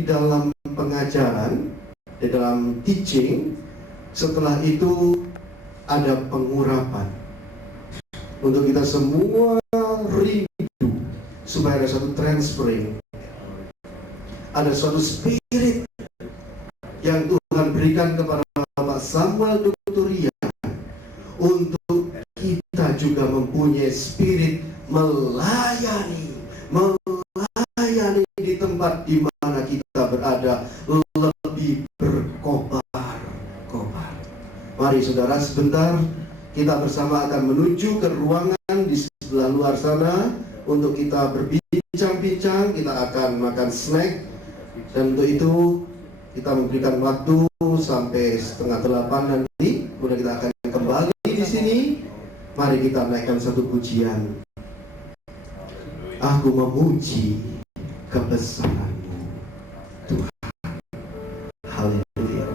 di dalam pengajaran, di dalam teaching. Setelah itu ada pengurapan untuk kita semua rindu supaya ada suatu transferring, ada suatu spirit yang Tuhan berikan kepada Bapak Samuel Dr. Rian untuk kita juga mempunyai spirit melayani di tempat di mana kita berada, lebih berkobar. Mari saudara, sebentar kita bersama akan menuju ke ruangan di sebelah luar sana untuk kita berbincang-bincang. Kita akan makan snack, dan untuk itu kita memberikan waktu sampai 7:30 nanti. Kemudian kita akan kembali di sini. Mari kita naikkan satu pujian. Aku memuji kebesaran-Mu, Tuhan. Haleluya.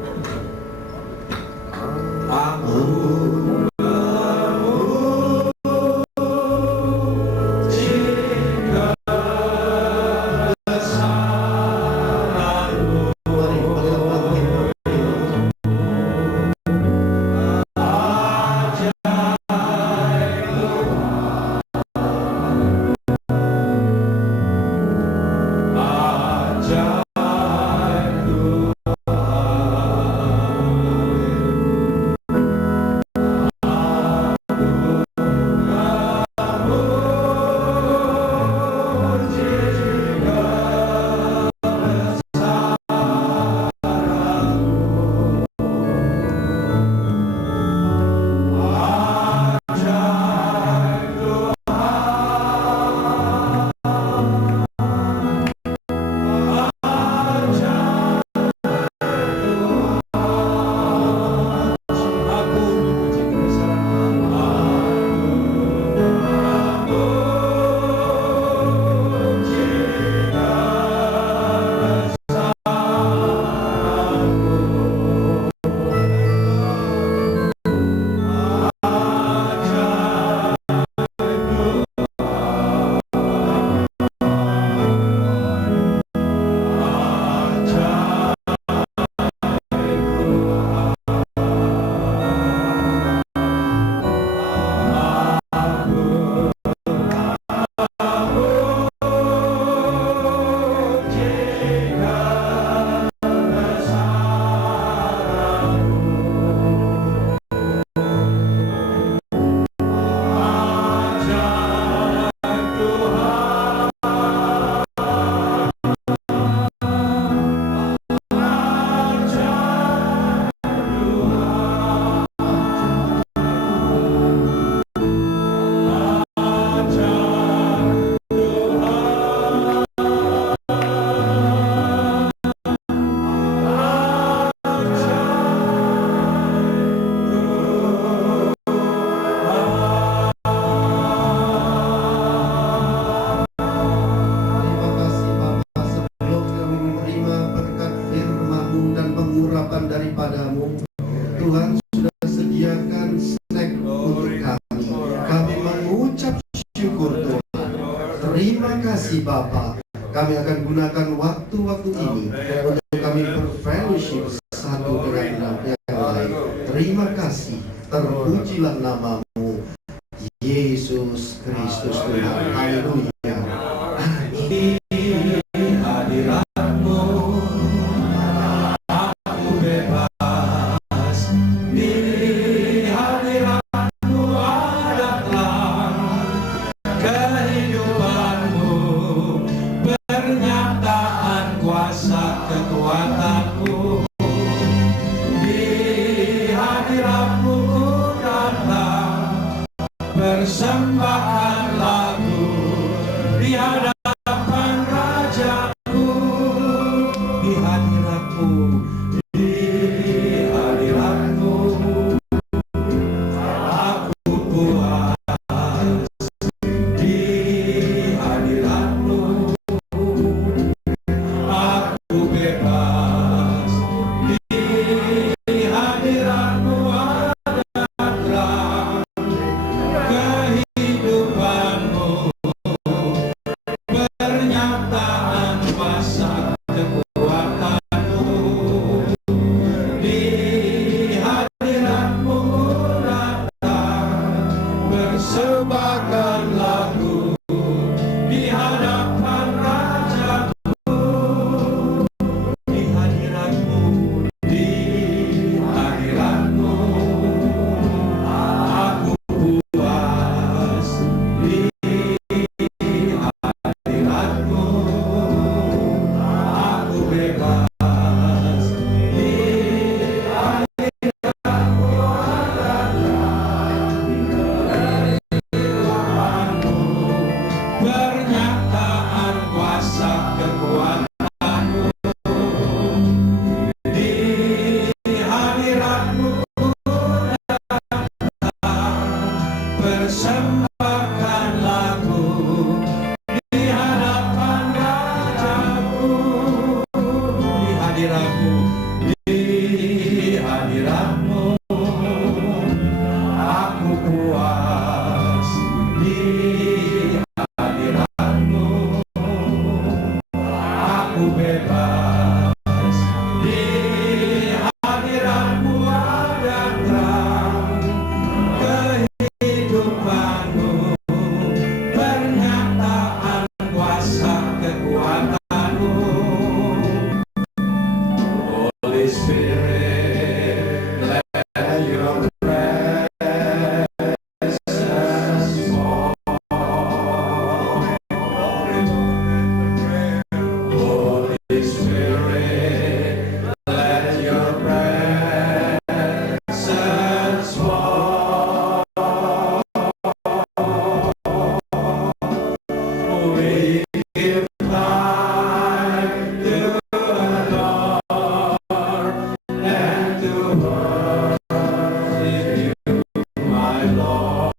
Bapa, kami akan gunakan waktu-waktu ini untuk kami berfellowship satu dengan yang lain. Terima kasih, terpujilah nama-Mu, Yesus Kristus Tuhan. Haleluya. Amin. Persembahan lagu di hadapan Rajaku, di hadirat-Mu, di hadirat-Mu aku puas, di hadirat-Mu aku bebas, bebas. Di hadiratmu ada terang, kehidupanmu, pernyataan kuasa kekuatanmu. Holy Spirit, let your presence fall. Holy Spirit, let your presence fall. We give time to adore and to worship you, my Lord.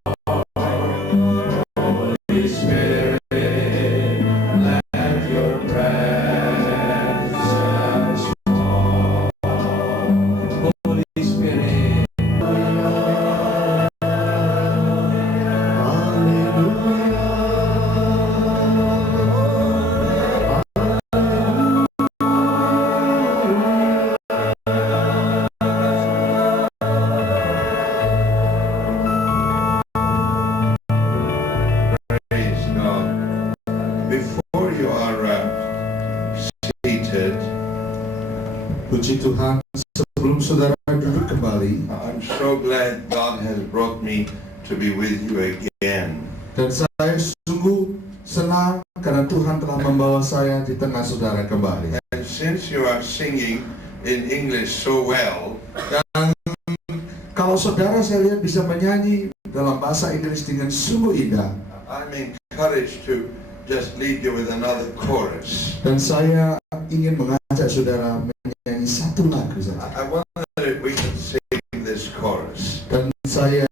Holy Spirit, let your presence fall. Holy Spirit, praise God. Before you are seated, Puji Tuhan, sebelum saudara duduk kembali, I'm so glad God has brought me to be with you again. dan saya sungguh senang karena Tuhan telah membawa saya di tengah saudara kembali. And since you are singing in English so well, Dan kalau saudara saya lihat bisa menyanyi dalam bahasa Inggris dengan sungguh indah, I'm encouraged to just lead you with another chorus. dan saya ingin mengajak saudara menyanyi satu lagu saja. I wonder if we can sing this chorus. Dan saya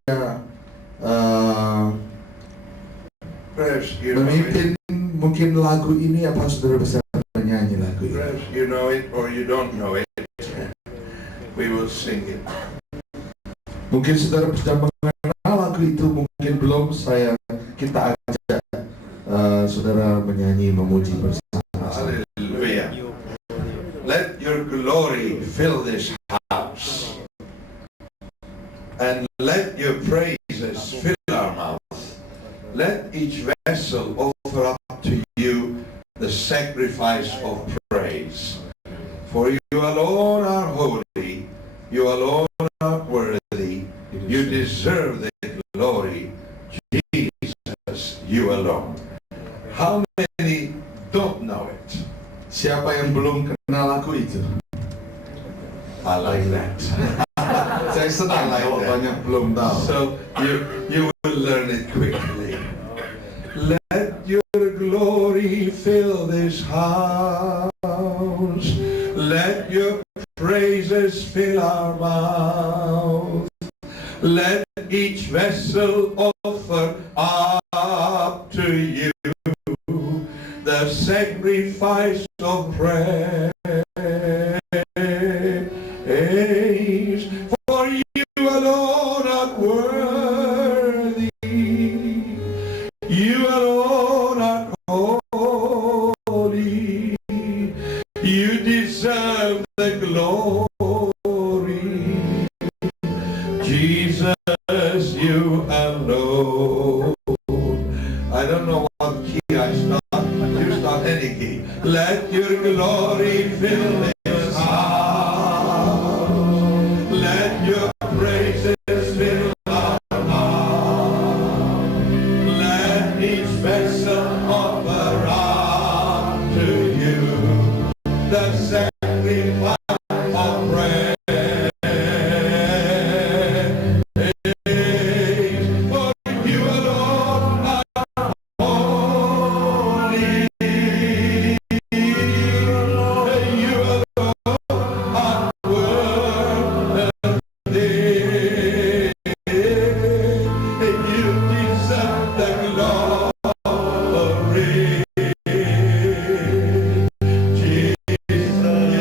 Perhaps you know it, memimpin mungkin lagu ini, apa saudara bisa menyanyi lagu ini? perhaps you know it or you don't know it. We will sing it. Mungkin saudara sudah mengenal lagu itu, mungkin belum. Kita ajak saudara menyanyi memuji bersama. Hallelujah. Let your glory fill this house, and let your praises fill our mouth. Let each vessel offer up to you the sacrifice of praise. For you alone are holy, you alone are worthy, you deserve the glory, Jesus, you alone. How many don't know it? Siapa yang belum kenal lagu itu? I like that. Saya senang I like kalau that. banyak belum tahu. So you will learn it quickly. Let your glory fill this house. Let your praises fill our mouth. Let each vessel offer up to you the sacrifice of praise. For you alone are worthy. You alone are holy. You deserve the glory. Jesus, you alone. I don't know what key I start. You start any key. Let your glory fill this house. Let your praises fill our mouth. Let each vessel offer up to you the sacrifice of praise. For you alone are holy. You alone are worthy. You deserve the glory. Jesus,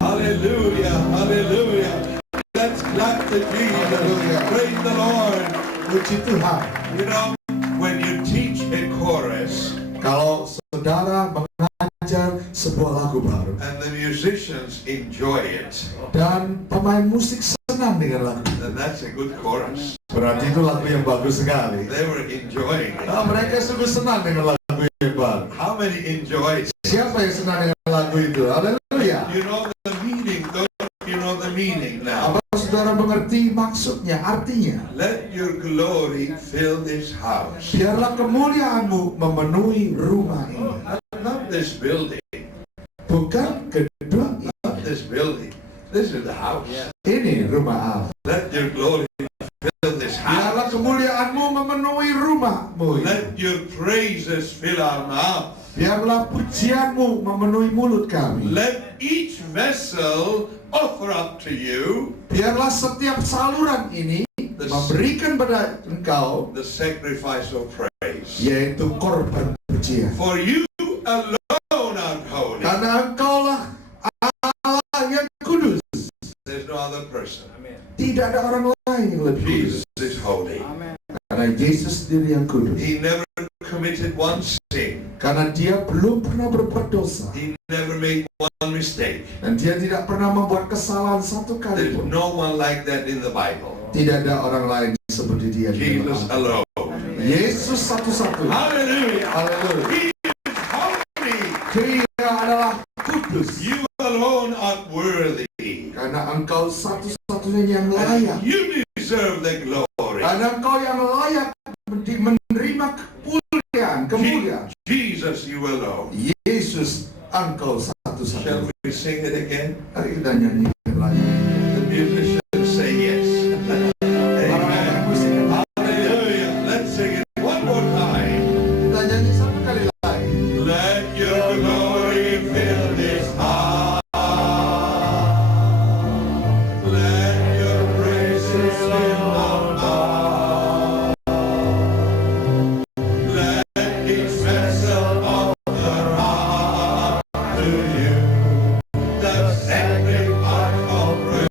Hallelujah, hallelujah. Let's clap to Jesus. Praise the Lord. Puji Tuhan. You know, when you teach a chorus Kalau saudara mengajar sebuah lagu baru and the musicians enjoy it, dan pemain musik senang dengan lagu, then that's a good chorus. berarti itu lagu yang bagus sekali. They were enjoying it. Nah, mereka sungguh senang dengan lagu yang baru. How many enjoy it? Siapa yang senang dengan lagu itu? Haleluya. You know the meaning, don't you know the meaning now? Apa saudara mengerti maksudnya, artinya? Let your glory fill this house. Biarlah kemuliaanmu memenuhi rumah ini. Not this building, Bukan gedung ini. not this building. This is the house. Ini rumah Allah. Let your glory fill this Biarlah house. kemuliaanmu memenuhi rumahmu ini. Let your praises fill our mouth. Biarlah pujianmu memenuhi mulut kami. Let each vessel offer up to you Biarlah setiap saluran ini memberikan pada engkau, the sacrifice of praise. yaitu korban pujian. For you alone are holy. Karena engkaulah Allah yang kudus. There's no other person. Tidak ada orang lain yang lebih kudus. Jesus is holy. Karena Yesus sendiri yang kudus. He never committed one sin. Karena dia belum pernah berbuat dosa. He never made one mistake. Dan dia tidak pernah membuat kesalahan satu kali There's pun. no one like that in the Bible. Tidak ada orang lain seperti dia di dalam Jesus Alkitab. alone. Yesus satu-satunya. Hallelujah. Haleluya. He is holy. Dia adalah kudus. You alone are worthy. Karena engkau satu-satunya yang layak. And you deserve the glory. Karena engkau yang layak menerima kemuliaan. Jesus, you alone. Yesus, engkau Shall satu-satunya. we sing it again? Mari kita nyanyikan lagi. The musicians say yes. Para Amen. pemain musik, Hallelujah. Let's sing it one more time. kita nyanyi satu kali lagi. Let your glory fill this house. Let your praises fill our mouth. Let each vessel offer up to you the sacrifice of praise.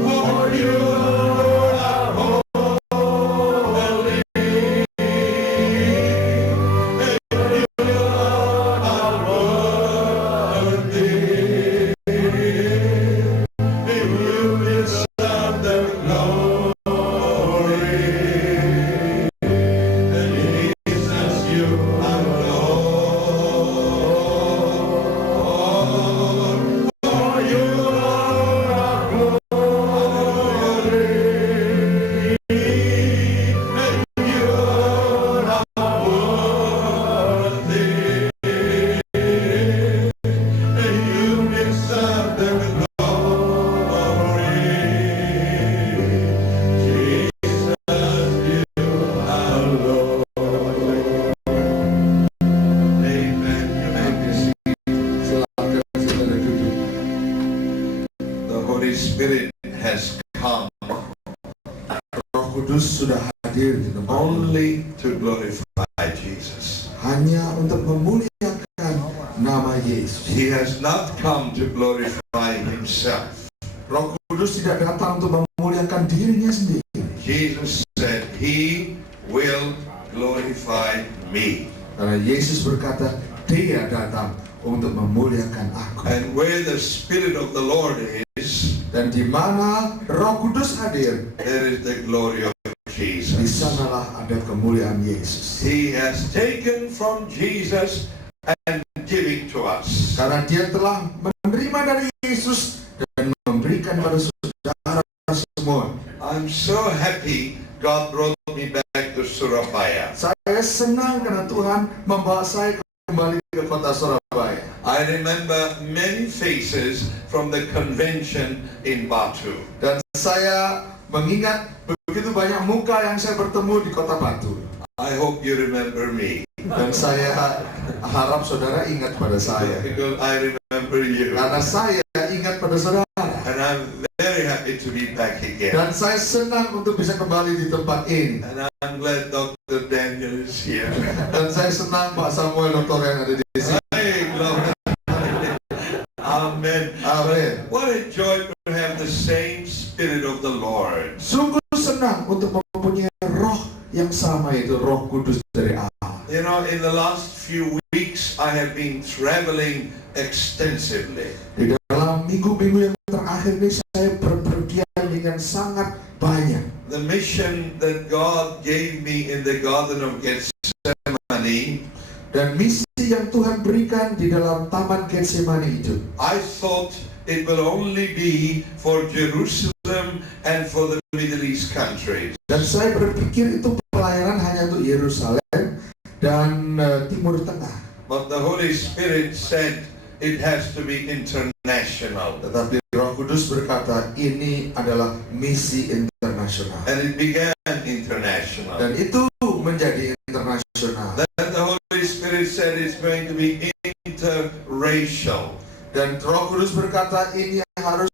For you are holy. Silakan saudara duduk. The Holy Spirit has come Roh Kudus sudah hadir di tempat ini. only to glorify Jesus. Hanya untuk memuliakan nama Yesus. He has not come to glorify himself. Roh Kudus tidak datang untuk memuliakan dirinya sendiri. Jesus said, He will glorify me. Karena Yesus berkata, Dia datang untuk memuliakan aku. And where the Spirit of the Lord is, Dan di mana Roh Kudus hadir, there is the glory of di Jesus. sanalah ada kemuliaan Yesus. He has taken from Jesus and giving to us. Karena Dia telah menerima dari Yesus dan memberikan pada saudara semua. I'm so happy God brought me back to Surabaya. Saya senang karena Tuhan membawa saya kembali ke kota Surabaya. I remember many faces from the convention in Batu. Dan saya mengingat begitu banyak muka yang saya bertemu di kota Batu. I hope you remember me, Dan saya harap saudara ingat pada saya. because I remember you. Karena saya ingat pada saudara. And And I'm very happy to be back again. Dan saya senang untuk bisa kembali di tempat ini. And I'm glad Dr. Daniel is here. Dan saya senang Pak Samuel Doktor yang ada di sini. Hey, glory. Amen. Amin. What a joy to have the same Spirit of the Lord. Sungguh senang untuk mempunyai roh yang sama, itu Roh Kudus dari Allah. You know, in the last few weeks, I have been traveling extensively. Di dalam minggu-minggu yang terakhir ini saya berpergian dengan sangat banyak. The mission that God gave me in the Garden of Gethsemane, Dan misi yang Tuhan berikan di dalam Taman Getsemani itu, I thought it will only be for Jerusalem and for the Middle East countries. dan saya berpikir itu pelayanan hanya untuk Yerusalem dan Timur Tengah. But the Holy Spirit said it has to be international. Tetapi Roh Kudus berkata ini adalah misi internasional. And it began international. Dan itu menjadi internasional. Then the Holy Spirit said it's going to be interracial. Dan Roh Kudus berkata ini harus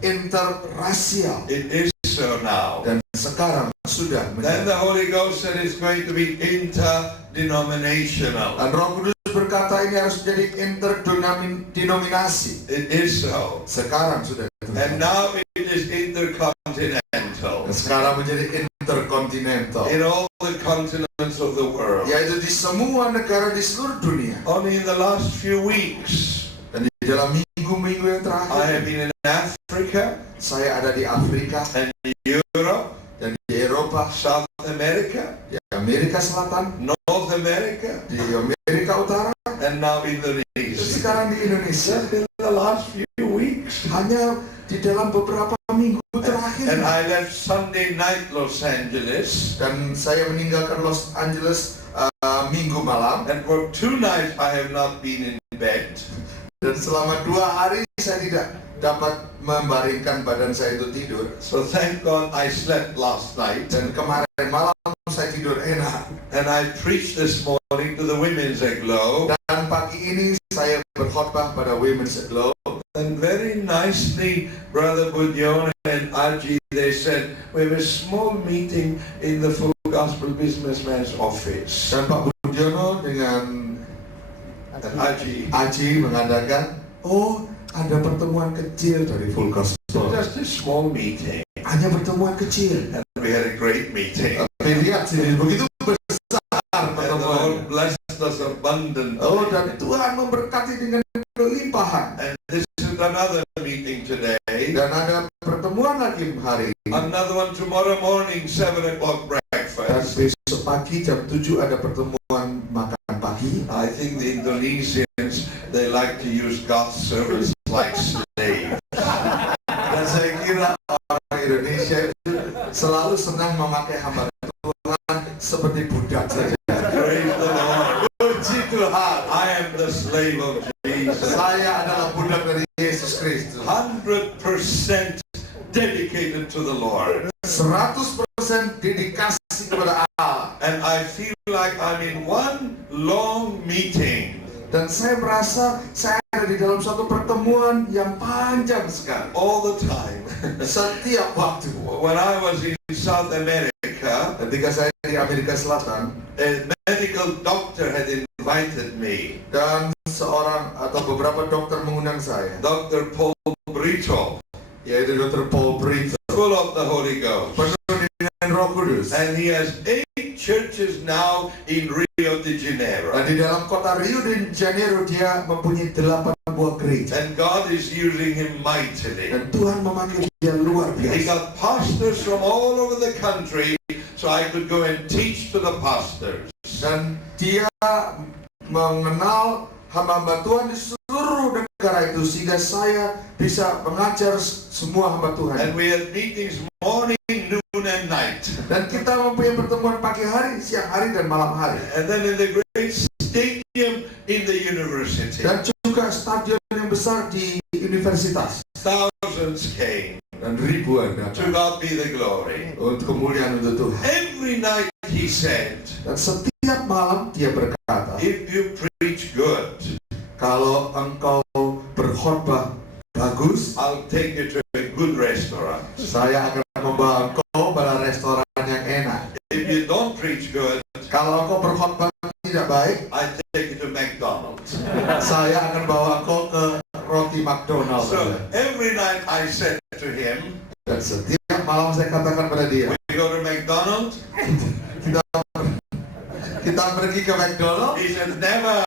interrasial. It is so now. Dan sekarang sudah Then menjadi. the Holy Ghost said it's going to be interdenominational. Dan Roh Kudus berkata ini harus menjadi interdenominasi. It is so. Sekarang sudah And now it is intercontinental. dan sekarang menjadi interkontinental, In all the continents of the world. yaitu di semua negara di seluruh dunia. Only in the last few weeks, Dan di dalam minggu-minggu yang I have terakhir, been in Africa saya ada di Afrika and Europe, dan di Eropa, South America, di Amerika Selatan, North America, di Amerika Utara, and now dan Indonesia. sekarang di Indonesia. Just in the last few weeks. Hanya di dalam beberapa minggu terakhir. And I left Sunday night Los Angeles, Dan saya meninggalkan Los Angeles minggu malam. and for 2 nights I have not been in bed. Dan selama 2 hari saya tidak dapat membaringkan badan saya itu tidur. So thank God I slept last night, Dan kemarin malam saya tidur enak. and I preached this morning to the Women's Aglow. Dan pagi ini saya berkhotbah pada Women's Aglow. And very nicely, Brother Budyon and Aji, they said, we have a small meeting in the Full Gospel Businessman's office. Dan Pak Budiono dengan And Aji, Aji mengadakan, oh ada pertemuan kecil dari Full Gospel. just a small meeting. Hanya pertemuan kecil. And we had a great meeting. Tapi lihat sini, begitu besar And the pertemuan. Lord blessed us abundantly. Oh, dan Tuhan memberkati dengan kelimpahan. And this is another meeting today. Dan ada pertemuan lagi hari ini. Another one tomorrow morning, 7 o'clock Dan breakfast. besok pagi jam 7 ada pertemuan makan pagi. I think the Indonesians, they like to use God's servants like slaves. Dan saya kira orang Indonesia itu selalu senang memakai hamba Tuhan seperti budak saja. Praise the Lord. Puji Tuhan. I am the slave of Jesus. Saya adalah budak dari Yesus Kristus. 100% dedicated to the Lord. 100% dedikasi kepada Allah. And I feel like I'm in one long meeting. Dan saya merasa saya ada di dalam suatu pertemuan yang panjang sekali. All the time. Setiap waktu. When I was in South America, Ketika saya di Amerika Selatan, a medical doctor had invited me, dan seorang atau beberapa dokter mengundang saya, Dr. Paul Brito, yaitu Dr. Paul Brito, full of the Holy Ghost. penuh dengan Roh Kudus. And he has 8 churches now in Rio de Janeiro. Dan di dalam kota Rio de Janeiro dia mempunyai 8 buah gereja. And God is using him mightily. Dan Tuhan memakai dia luar He biasa. got pastors from all over the country, so I could go and teach to the pastors. Dan dia mengenal hamba-hamba Tuhan di seluruh negara itu sehingga saya bisa mengajar semua hamba Tuhan. And we had meetings morning, noon, and night. Dan kita mempunyai pertemuan pagi hari, siang hari, dan malam hari. And then in the great stadium in the university, Dan juga stadion yang besar di universitas. thousands came. Dan ribuan To datang. God be the glory. Untuk kemuliaan untuk Tuhan. Every night he said, Dan setiap malam dia berkata, if you preach good, kalau engkau berkhotbah bagus, I'll take you to Saya akan membawa engkau pada restoran yang enak. If you don't preach good, Kalau engkau berkhotbah tidak baik, I take you to McDonald's. saya akan bawa engkau ke roti McDonald's. So every night I said to him, Dan setiap malam saya katakan pada dia, we go to McDonald's. kita pergi ke McDonald's. He said, never.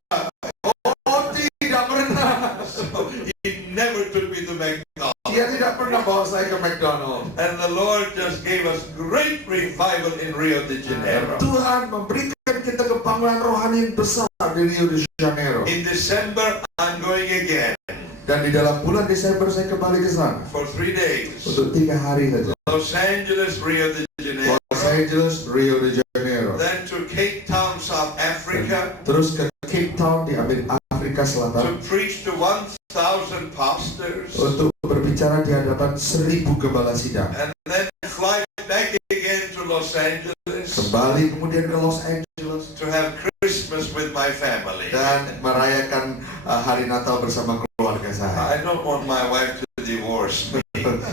Oh, tidak pernah. So he never took me to McDonald's. Dia tidak pernah bawa saya ke McDonald's. And the Lord just gave us great revival in Rio de Janeiro. Tuhan memberikan kita kebangunan rohani yang besar di Rio de Janeiro. In December, I'm going again Dan di dalam bulan Desember saya kembali ke sana for 3 days. untuk 3 hari saja. Los Angeles, Rio de Janeiro. Los Angeles, Rio de Janeiro. Then to Cape Town, South Africa, Terus ke Cape Town di Afrika to Selatan preach to 1,000 pastors. untuk berbicara di hadapan 1000 gembala sidang. And then fly back again to Los Angeles Kembali kemudian ke Los Angeles to have Christmas with my family. dan merayakan hari Natal bersama keluarga saya. I don't want my wife to divorce me.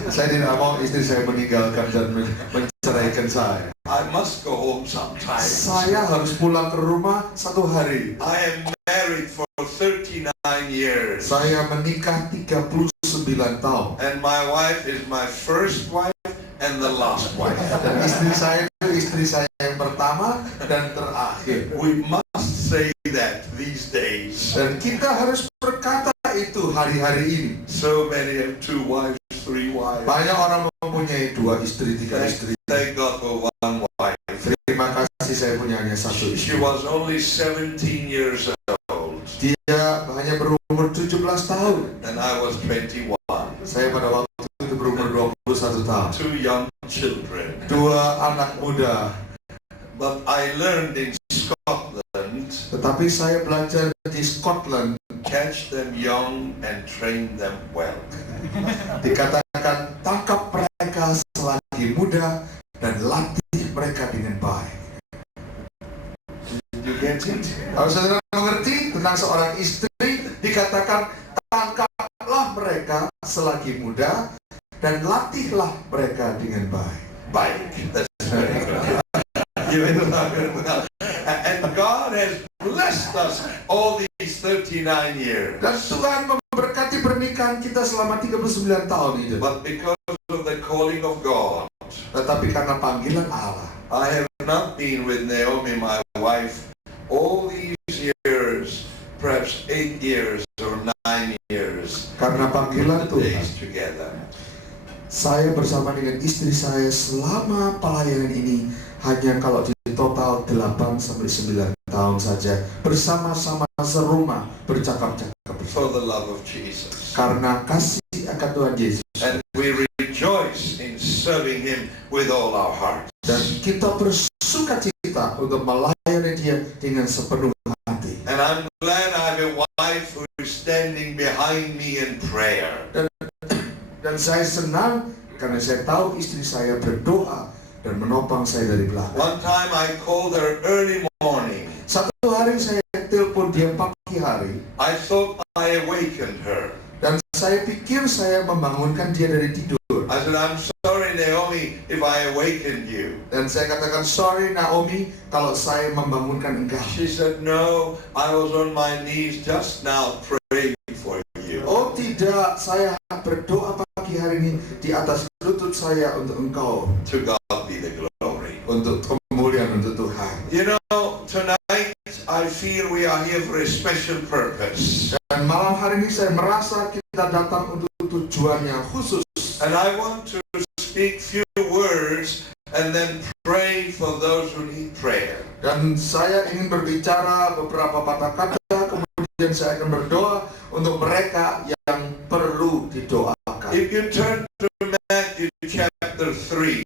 Saya tidak mau istri saya meninggalkan dan menceraikan saya. I must go home sometime. Saya harus pulang ke rumah satu hari. I am married for 39 years. Saya menikah 39 tahun. And my wife is my first wife and the last wife. Dan istri saya itu istri saya yang pertama dan terakhir. We must say that these days. Dan kita harus berkata itu hari-hari ini. So many have 2 wives, 3 wives. Banyak orang mempunyai 2 istri, 3 istri. Thank God for 1 wife. Terima kasih saya punya hanya 1 She istri. was only 17 years old. Dia hanya berumur 17 tahun. And I was 21. Saya pada waktu itu berumur 21 tahun. 2 young children. 2 anak muda. But I learned in Scotland, Tetapi saya belajar di Scotland, catch them young and train them well. dikatakan tangkap mereka selagi muda dan latih mereka dengan baik. Did you get it? Kalau saudara mengerti tentang seorang istri, dikatakan tangkaplah mereka selagi muda dan latihlah mereka dengan baik. Baik. That's very good. You know, and God has blessed us all these 39 years. Dan Tuhan memberkati pernikahan kita selama 39 tahun itu. But because of the calling of God, Tetapi karena panggilan Allah, I have not been with Naomi, my wife, all these years, perhaps 8 years or 9 years, karena panggilan Tuhan, days together. saya bersama dengan istri saya selama pelayanan ini hanya kalau di total 8-9 tahun saja bersama-sama serumah bercakap-cakap For the love of Jesus. karena kasih akan Tuhan Yesus. And we rejoice in serving Him with all our hearts. Dan kita bersuka cita untuk melayani Dia dengan sepenuh hati. And I'm glad I have a wife who is standing behind me in prayer. Dan saya senang karena saya tahu istri saya berdoa dan menopang saya dari belakang. One time I called her early morning. Satu hari saya telepon dia pagi hari I thought I awakened her. dan saya pikir saya membangunkan dia dari tidur. I said, I'm sorry, Naomi, if I awakened you. Dan saya katakan, sorry Naomi kalau saya membangunkan engkau. She said, no, I was on my knees just now praying for you. Oh tidak, saya berdoa pagi hari ini di atas lutut saya untuk engkau. To God be the glory. Untuk kemuliaan untuk Tuhan. You know, tonight I feel we are here for a special purpose. Dan malam hari ini saya merasa kita datang untuk tujuan yang khusus. And I want to speak few words and then pray for those who need prayer. Dan saya ingin berbicara beberapa patah kata, kemudian saya akan berdoa untuk mereka yang perlu didoakan. If you turn to Matthew chapter 3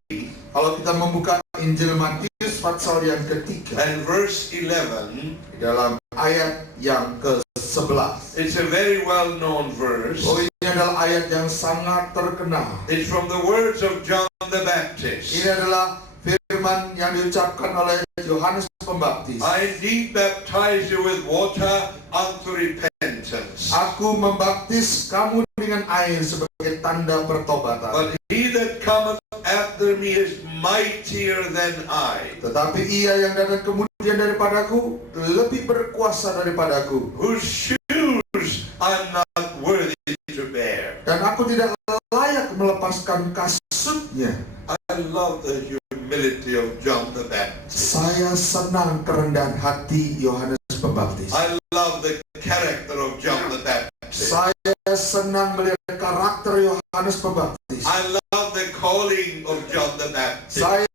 Kalau kita membuka Injil Matius pasal yang ketiga and verse 11, dalam ayat yang ke-11. it's a very well-known verse. Oh, ini adalah ayat yang sangat terkenal. It's from the words of John the Baptist. Ini adalah firman yang diucapkan oleh Yohanes Pembaptis. I indeed baptize you with water unto repentance. Aku membaptis kamu dengan air sebagai tanda pertobatan. But he that cometh after me is mightier than I, Tetapi ia yang datang kemudian daripadaku lebih berkuasa daripadaku, whose shoes I'm not worthy to bear. dan aku tidak layak melepaskan kasutnya. I love the humility of John the Baptist. Saya senang kerendahan hati Yohanes Pembaptis. I love the character of John the Baptist. Saya senang melihat karakter Yohanes Pembaptis. I love the calling of John the Baptist. Saya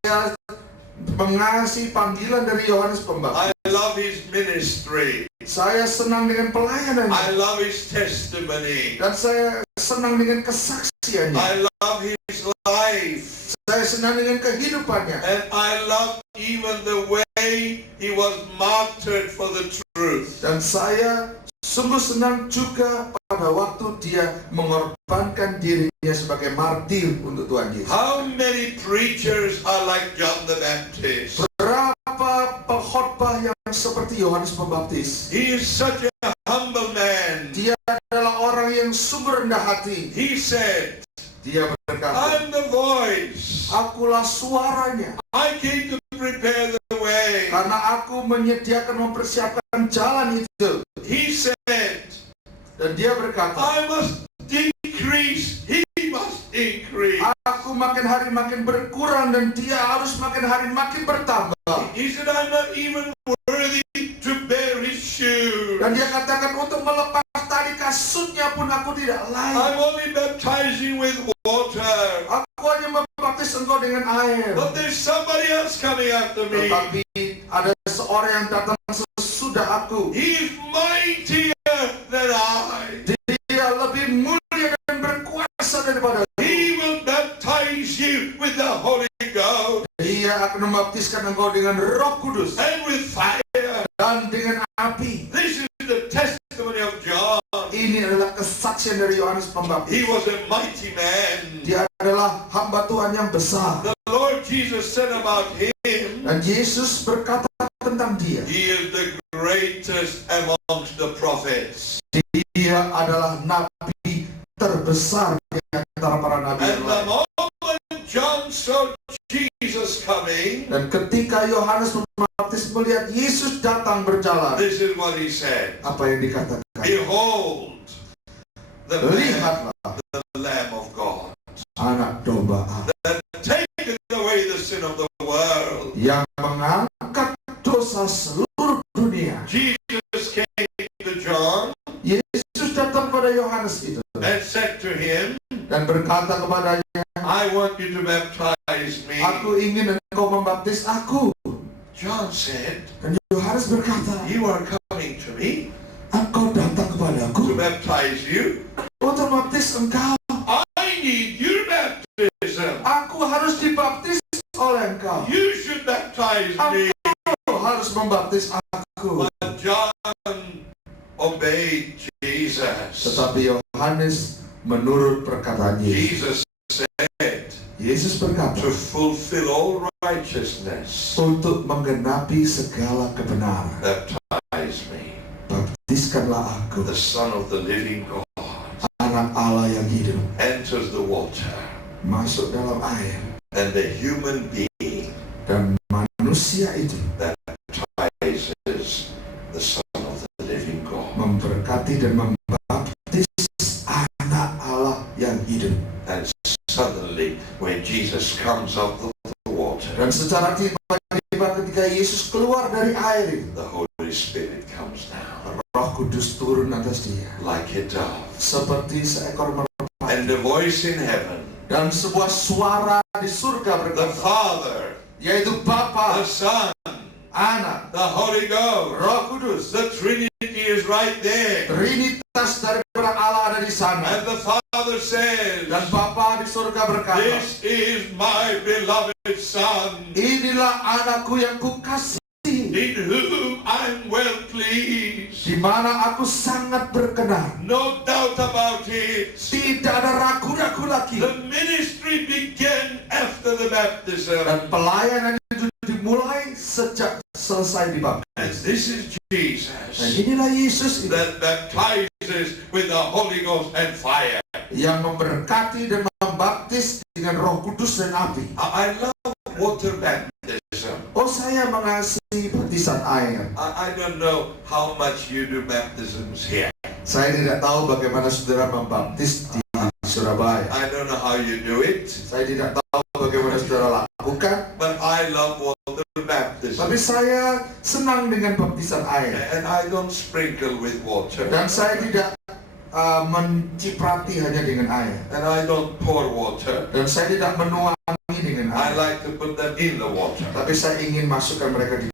mengasihi panggilan dari Yohanes Pembaptis. I love his ministry. Saya senang dengan pelayanannya. I love his testimony. Dan saya senang dengan kesaksiannya. I love his life. Saya senang dengan kehidupannya. And I love even the way he was martyred for the truth. Dan saya sungguh senang juga pada waktu dia mengorbankan dirinya sebagai martir untuk Tuhan Yesus. How many preachers are like John the Baptist? Berapa pengkhotbah yang seperti Yohanes Pembaptis? He is such a humble man. Dia adalah orang yang sungguh rendah hati. He said, Dia berkata, I'm the voice. akulah suaranya. I came to prepare the way. Karena aku menyediakan, mempersiapkan jalan itu. He said, Dan dia berkata, I must decrease, he must increase. aku makin hari makin berkurang dan dia harus makin hari makin bertambah. He said, I'm not even worthy to bear his shoe. Dan dia katakan, untuk melepas tali kasutnya pun aku tidak layak. I'm only baptizing with water. Aku hanya membaptis engkau dengan air. But there's somebody else coming after me. Tetapi ada seorang yang datang sesudah aku. He's mightier than I. Dia lebih mulia dan berkuasa daripada aku. He will baptize you with the Holy Ghost Dia akan membaptiskan engkau dengan Roh Kudus and with fire. dan dengan api. This is the testimony of John. Ini adalah kesaksian dari Yohanes He Pembaptis. was a mighty man. Dia adalah hamba Tuhan yang besar. The Lord Jesus said about him, Dan Yesus berkata tentang dia. he is the greatest amongst the prophets. Dia adalah nabi terbesar di antara para nabi And yang the lain. moment John saw Jesus coming, Dan ketika Yohanes Pembaptis melihat Yesus datang berjalan, this is what he said. apa yang dikatakan? Behold, the Lihatlah Lamb of God, anak domba Allah that taketh away the sin of the world. yang mengangkat dosa seluruh dunia. Jesus came to John Yesus datang pada Yohanes itu and said to him, dan berkata kepadanya, I want you to baptize me. aku ingin engkau membaptis aku. John said, Dan Yohanes berkata, you are coming to me engkau datang to kepadaku baptize you. untuk membaptis engkau. I need your baptism. Aku harus dibaptis oleh engkau. You should baptize me. Engkau harus membaptis aku. But John obeyed Jesus. Tetapi Yohanes menurut perkataan Yesus. Jesus said, Yesus berkata, to fulfill all righteousness, untuk menggenapi segala kebenaran, baptize me. baptiskanlah aku. The Son of the living God Anak Allah yang hidup enters the water, masuk dalam air, and the human being dan manusia itu baptizes the Son of the living God. memberkati dan membaptis anak Allah yang hidup. And suddenly, when Jesus comes out of the water, Dan secara tiba-tiba ketika Yesus keluar dari air itu, the Holy Spirit comes down Roh Kudus turun atas dia like a dove. seperti seekor merpati. And the voice in heaven, Dan sebuah suara di surga the berkata, Father, yaitu the Bapa, Son, Anak, the Holy Ghost, Roh Kudus. the Trinity is right there. Trinitas daripada Allah ada di sana. And the Father says, Dan Bapa di surga berkata, this is my beloved Son, inilah anakku yang kukasihi, in whom I'm well pleased. di mana aku sangat berkenan. No doubt about it. Tidak ada ragu-ragu lagi. The ministry began after the baptism. Dan pelayanan itu dimulai sejak selesai dibaptis. And this is Dan Jesus inilah Yesus itu that baptizes Holy Ghost and fire. yang memberkati dan membaptis dengan Roh Kudus dan api. I love water baptism. Oh, saya mengasihi baptisan air. I don't know how much you do baptisms here. Saya tidak tahu bagaimana saudara membaptis di Surabaya. I don't know how you do it. Saya tidak tahu bagaimana saudara lakukan. But I love water baptism. Tapi saya senang dengan baptisan air. And I don't sprinkle with water. Dan saya tidak menciprati hanya dengan air. And I don't pour water. Dan saya tidak menuangi dengan I air. like to put them in the water. Tapi saya ingin masukkan mereka di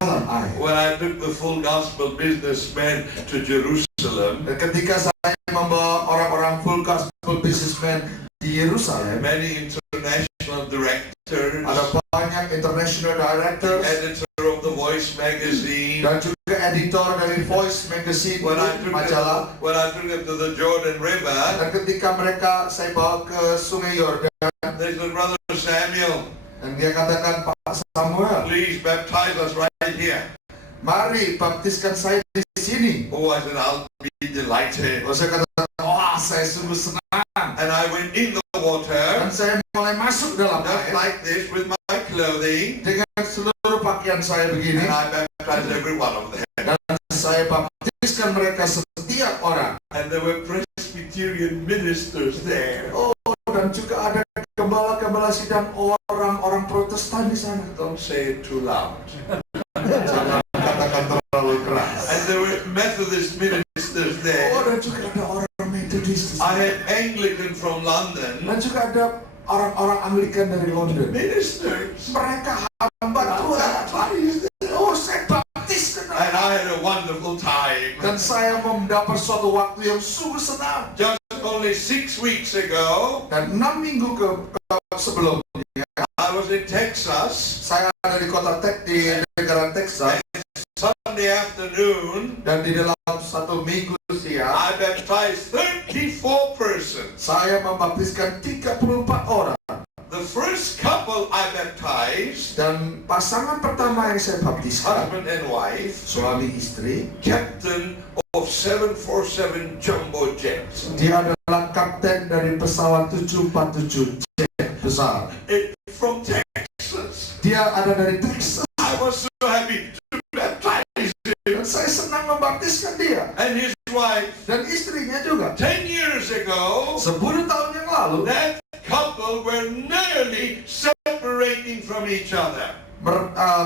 dalam air. When I took the full gospel businessmen to Jerusalem, Dan ketika saya membawa orang-orang full gospel businessmen di Yerusalem, many international directors, ada banyak international directors editor of the Voice magazine. dan juga editor dari Voice magazine, When I majalah. took them to the Jordan River, Dan ketika mereka saya bawa ke Sungai Yordan, they said, Brother Samuel, dan dia katakan, Pak Samuel, please baptize us right here. mari baptiskan saya di sini. Oh, I said, I'll be delighted. Oh, saya katakan, wah, saya sungguh senang. And I went in the water, Dan saya mulai masuk dalam just air like this, with my clothing, dengan seluruh pakaian saya begini. and I baptized every one of them. Dan saya baptiskan mereka setiap orang. And there were Presbyterian ministers there. Oh, dan juga ada gembala-gembala sidang orang-orang Protestan di sana. Don't say it too loud. Jangan katakan terlalu keras. And there were Methodist ministers Oh, there. dan juga ada orang Methodist di I sana. had Anglican from London. Dan juga ada orang-orang Anglikan dari London. Ministers. Mereka hamba Tuhan. Oh, saya baptiskan. And I had a wonderful time. Dan saya mendapat suatu waktu yang sungguh senang. Just only 6 weeks ago, Dan 6 minggu sebelumnya, I was in Texas. saya ada di di negara Texas. Sunday afternoon, Dan di dalam 1 minggu siang, I baptized 34 persons. saya membaptiskan 34 orang. The first couple I baptized, Dan pasangan pertama yang saya baptiskan, husband and wife, suami istri, captain of 747 jumbo jets. dia adalah kapten dari pesawat 747 jet besar. From Texas. Dia ada dari Texas. I was so happy to baptize him. Dan saya senang membaptiskan dia. And his wife. Dan istrinya juga. 10 years ago, 10 tahun yang lalu, that couple were nearly separating from each other.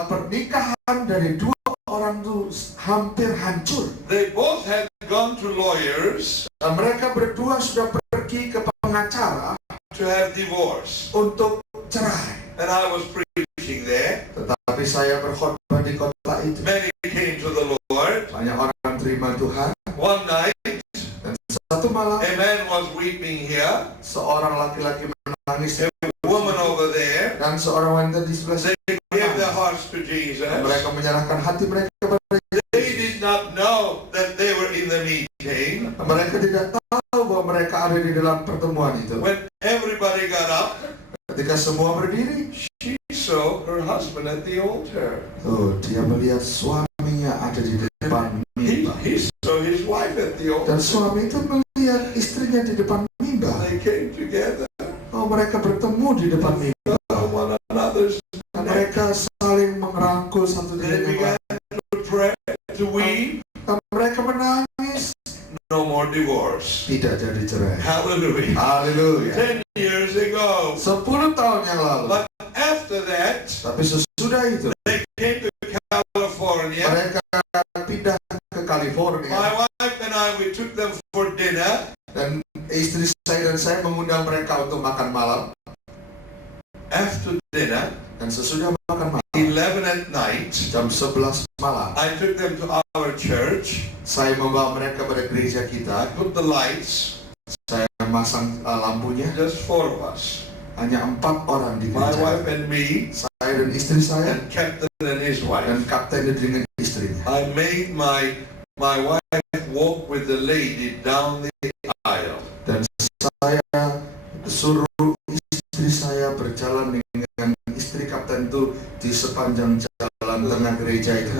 Pernikahan dari dua orang itu hampir hancur. They both had gone to lawyers Dan mereka berdua sudah pergi ke pengacara to have divorce. untuk cerai. And I was preaching there. Tetapi saya berkhotbah di kota itu. Many came to the Lord. Banyak orang terima Tuhan. One night, Dan satu malam, a man was weeping here, seorang laki-laki menangis a woman over there. dan seorang wanita di sebelah They sini gave their menangis. hearts to Jesus. Dan mereka menyerahkan hati mereka kepada They did not know that they were in the meeting. mereka tidak tahu bahwa mereka ada di dalam pertemuan itu. When everybody got up, Ketika semua berdiri, she saw her husband at the altar. dia melihat suaminya ada di depan mimbar. He saw his wife at the altar. Dan suami itu melihat istrinya di depan mimbar. They came together Mereka bertemu di depan mimbar. on one another's Dan neck. mereka saling merangkul satu They dengan yang began lain. to pray, to weep. Dan mereka menangis. No more divorce. Tidak jadi cerai. Hallelujah. Haleluya. 10 years ago. 10 tahun yang lalu. But after that, Tapi sesudah itu, they came to California. mereka pindah ke California. My wife and I, we took them for dinner. Dan istri saya dan saya mengundang mereka untuk makan malam. After dinner, Dan sesudah makan malam, 11 at night, jam 11 malam, I took them to our church. saya membawa mereka pada gereja I kita. put the lights, Saya masang lampunya. just 4 of us. Hanya 4 orang di My gereja. wife and me, Saya dan istri saya and captain and his dan wife. kapten dengan istrinya. I made my wife walk with the lady down the aisle. Dan saya suruh istri saya berjalan dengan istri kapten itu di sepanjang jalan tengah gereja itu.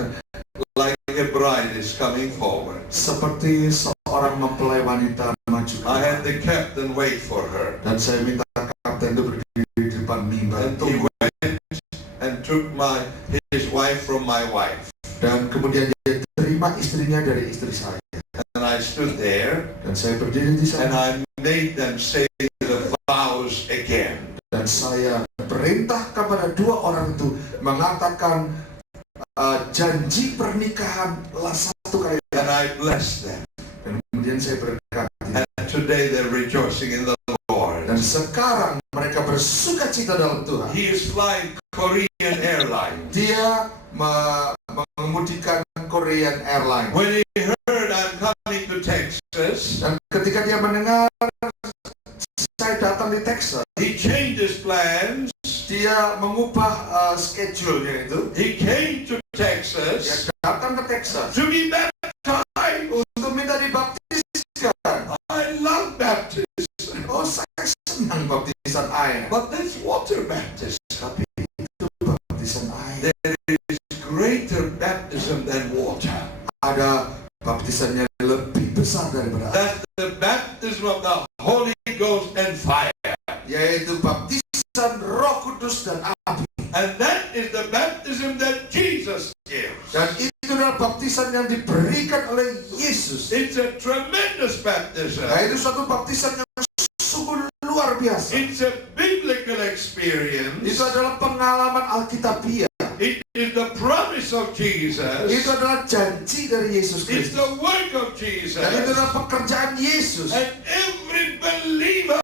Like a bride is coming forward. Seperti seorang mempelai wanita maju I had the captain wait for her. dan saya minta kapten itu berdiri di depan mimbar And he went and took his wife from my wife. dan kemudian dia terima istrinya dari istri saya And I stood there dan saya berdiri di and sana I made them say the vows again. dan saya perintah kepada dua orang itu mengatakan janji pernikahan satu kali And I blessed them. dan kemudian saya berkati And today they're rejoicing in the Lord. dan sekarang mereka bersuka cita dalam Tuhan. He is flying Korean Airlines. Dia mengemudikan Korean Airlines When he heard I'm coming to Texas, dan ketika dia mendengar saya datang di Texas, he changed his plans. dia mengubah schedule-nya itu. He came to Dia Texas datang ke Texas to be baptized. untuk minta dibaptiskan. I love baptism, Oh, saya senang baptisan air. but that's water baptism. Tapi itu baptisan air. There is greater baptism than water. Ada baptisannya lebih besar daripada air, That's the baptism of the Holy Ghost and fire. yaitu baptisan Roh Kudus dan api. And that is the baptism that Jesus gives. Dan itu adalah baptisan yang diberikan oleh Yesus. It's a tremendous baptism. Nah, itu suatu baptisan yang sungguh luar biasa. It's a biblical experience. Itu adalah pengalaman Alkitabiah. It is the promise of Jesus. Itu adalah janji dari Yesus It's Kristus. the work of Jesus. Dan itu adalah pekerjaan Yesus. And every believer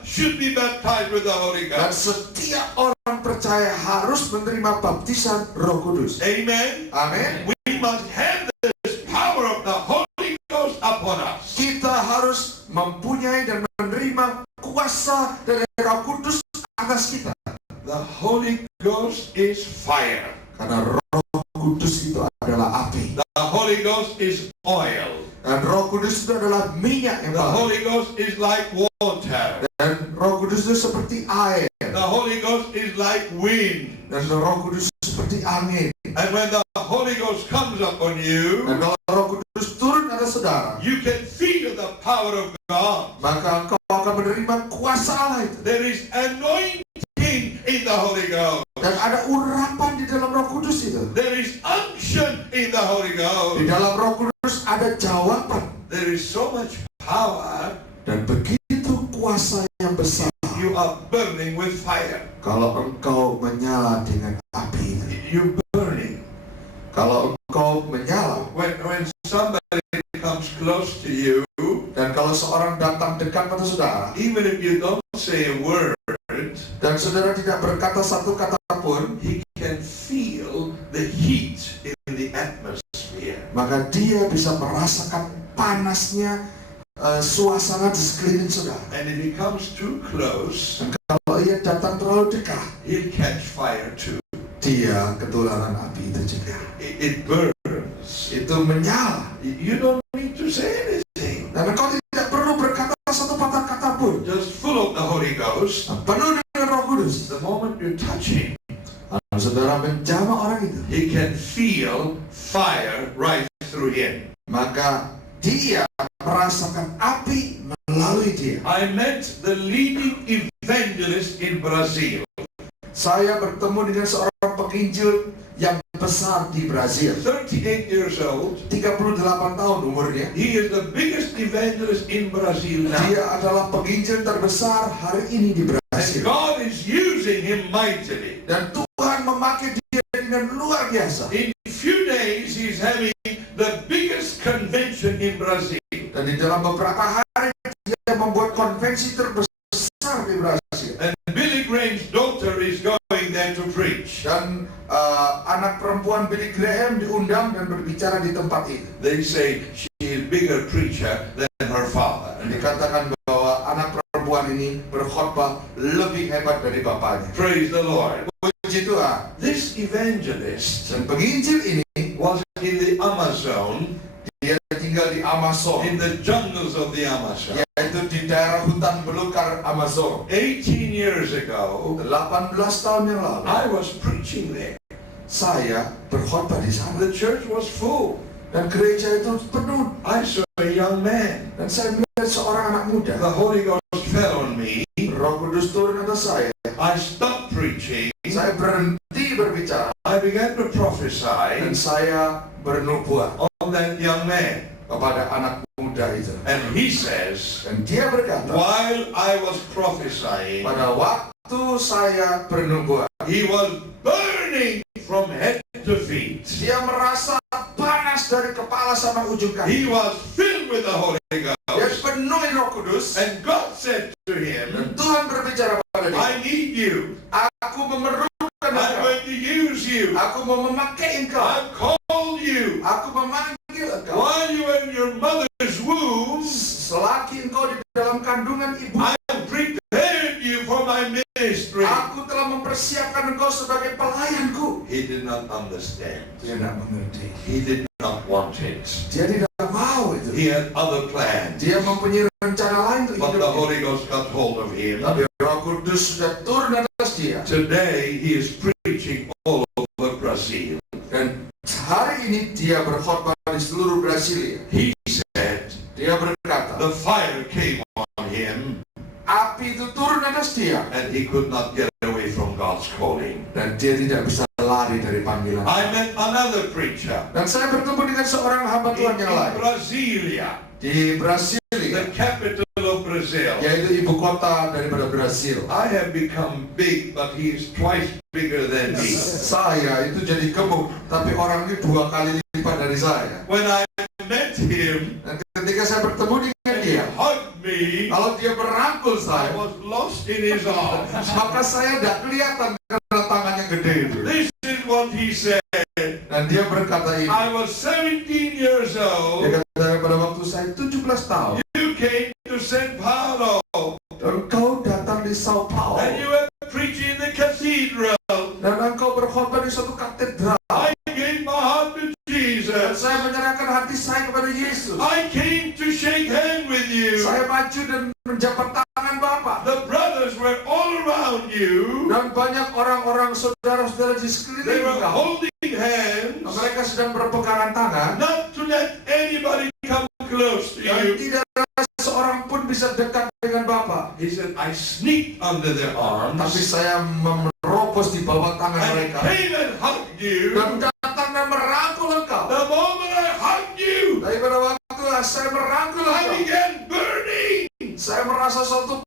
should be baptized with the Holy Dan Ghost. setiap orang percaya harus menerima baptisan Roh Kudus. Amen. Amin. We must have this power of the Holy Ghost upon us. Kita harus mempunyai dan menerima kuasa dari Roh Kudus atas kita. The Holy Ghost is fire. Karena Roh Kudus itu adalah api. The Holy Ghost is oil. Dan Roh Kudus itu adalah minyak yang The baru. Holy Ghost is like water. Dan Roh Kudus itu seperti air. The Holy Ghost is like wind. Dan Roh Kudus seperti angin. And when the Holy Ghost comes upon you, Dan kalau Roh Kudus turun atas saudara, you can feel the power of God. maka engkau akan menerima kuasa Allah itu. There is anointing in the Holy Ghost. Dan ada urapan di dalam Roh Kudus itu. There is unction in the Holy Di Ghost. dalam Roh Kudus ada jawaban. There is so much power. Dan begitu kuasa yang besar. You are burning with fire. Kalau engkau menyala dengan api itu. You're burning. Kalau engkau menyala. When somebody comes close to you, Dan kalau seorang datang dekat pada saudara. even if you don't say a word, Dan saudara tidak berkata satu kata pun. he can feel the heat in the atmosphere. Maka dia bisa merasakan panasnya suasana di sekeliling saudara. And if he comes too close, Dan kalau ia datang terlalu dekat, he'll catch fire too. dia ketularan api itu juga. It burns. Itu menyala. You don't need to say anything. Dan engkau tidak perlu berkata satu patah kata pun. Just full of the Holy Ghost. Penuh dengan Roh Kudus. The moment you touch him, Kalau saudara menjamah orang itu, he can feel fire right through him. maka dia merasakan api melalui dia. I met the leading evangelist in Brazil. Saya bertemu dengan seorang penginjil yang besar di Brazil. 38 years old. 38 tahun umurnya. He is the biggest evangelist in Brazil now. Dia adalah penginjil terbesar hari ini di And Brazil. God is using him mightily. Dan Tuhan memakai dia dengan luar biasa. In a few days, he's having the biggest convention in Brazil. Dan di dalam beberapa hari dia membuat konvensi terbesar di Brazil. And Billy Graham's daughter is going there to preach. Dan anak perempuan Billy Graham diundang dan berbicara di tempat itu. They say she is a bigger preacher than her father. Dan dikatakan bahwa anak perempuan ini berkhotbah lebih hebat dari bapaknya. Praise the Lord. Puji Tuhan. This evangelist Dan penginjil ini was in the Amazon, dia tinggal di Amazon, in the jungles of the Amazon. yaitu di daerah hutan belukar Amazon. 18 years ago, 18 tahun yang lalu, I was preaching there. saya berkhotbah di sana. The church was full. Dan gereja itu penuh. I saw a young man. Dan saya melihat seorang anak muda. The Holy Ghost fell on me. Roh Kudus turun atas saya. I stopped preaching. Saya berhenti berbicara. I began to Dan prophesy saya bernubuat on that young man. kepada anak muda itu. And he says, Dan dia berkata, while I was prophesying, pada waktu saya bernubuat, he was burning from head to feet. dia merasa panas dari kepala sampai ujung kaki. He was filled with the Holy Dia Ghost. penuhi Roh Kudus. And God said to him, Dan Tuhan berbicara pada dia, I need you. aku memerlukan I'm engkau. going to use you. Aku mau memakai engkau. I've called you. Aku memanggil engkau. While you were in your mother's womb, Selagi engkau di dalam kandungan ibu, I prepared you for my ministry. aku telah mempersiapkan engkau sebagai pelayanku. He did not understand. Dia tidak mengerti. He did not want it. Dia tidak mau itu. He had other plans. Dia mempunyai rencana lain untuk But the hidupnya. Holy Ghost got hold of him. Tapi Roh Kudus sudah turun atas dia. Today he is preaching all over Brazil. Dan hari ini dia berkhotbah di seluruh Brasilia. He said Dia berkata, the fire came on him api itu turun atas dia. and he could not get away from God's calling. Dan dia tidak bisa lari dari panggilan. I met another preacher Dan saya bertemu dengan seorang hamba Tuhan yang in lain. Brasilia, Di the Brasilia, capital of Brazil. yaitu ibu kota daripada Brasil. I have become big, but he is twice bigger than me. Saya itu jadi gemuk, tapi orang ini 2 kali lipat dari saya. When I met him, Dan ketika saya bertemu dengan he dia, hugged me. kalau dia merangkul I saya, was lost in his arms. maka saya tidak kelihatan karena tangannya gede itu. This is what he said. Dan dia berkata ini, I was 17 years dia old. kata pada waktu saya 17 tahun, You came to São Paulo engkau datang di Sao Paulo, and you were preaching in the cathedral. dan engkau berkhotbah di suatu katedral. I gave my heart to Dan Jesus. saya menyerahkan hati saya kepada Yesus. I came to shake hands with you. Saya maju dan menjabat tangan Bapak. The brothers were all around you. Dan banyak orang-orang saudara-saudara di They sekeliling were kamu. holding hands, Mereka sedang berpegangan tangan. not to let anybody come close to Dan you. tidak ada seorang pun bisa dekat dengan Bapak. He said, I sneaked under their Tapi arms saya menerobos di bawah tangan and mereka. came and hugged you. Dan datang dan merangkul engkau. The moment I hugged you, Tapi pada waktu saya merangkul I engkau, began burning. saya merasa suatu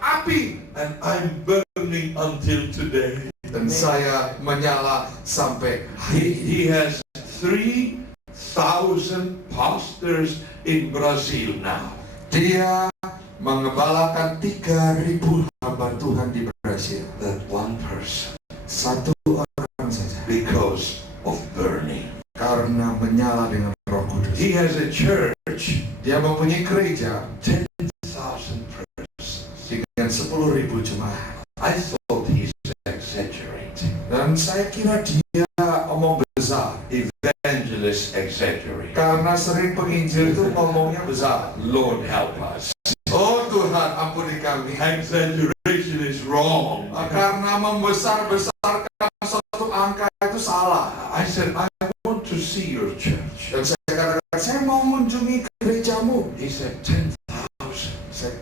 api. And I'm burning until today. Dan saya menyala sampai hari ini. He has 3,000 pastors in Brazil now. Dia mengembalakan 3.000 hamba Tuhan di Brasil. That one person, Satu orang saja. because of burning. Karena menyala dengan Roh Kudus. He has a church, Dia mempunyai gereja 10,000 persons. dengan 10.000 jemaat. I thought he's exaggerating. Dan saya kira dia omong besar. Evangelists exaggerate. Karena sering penginjil itu ngomongnya besar. Lord help us. Oh Tuhan, ampuni kami. Exaggeration is wrong. Karena membesar-besarkan suatu angka itu salah. I said, I want to see your church. Dan saya katakan, saya mau mengunjungi gerejamu. He said, 10,000.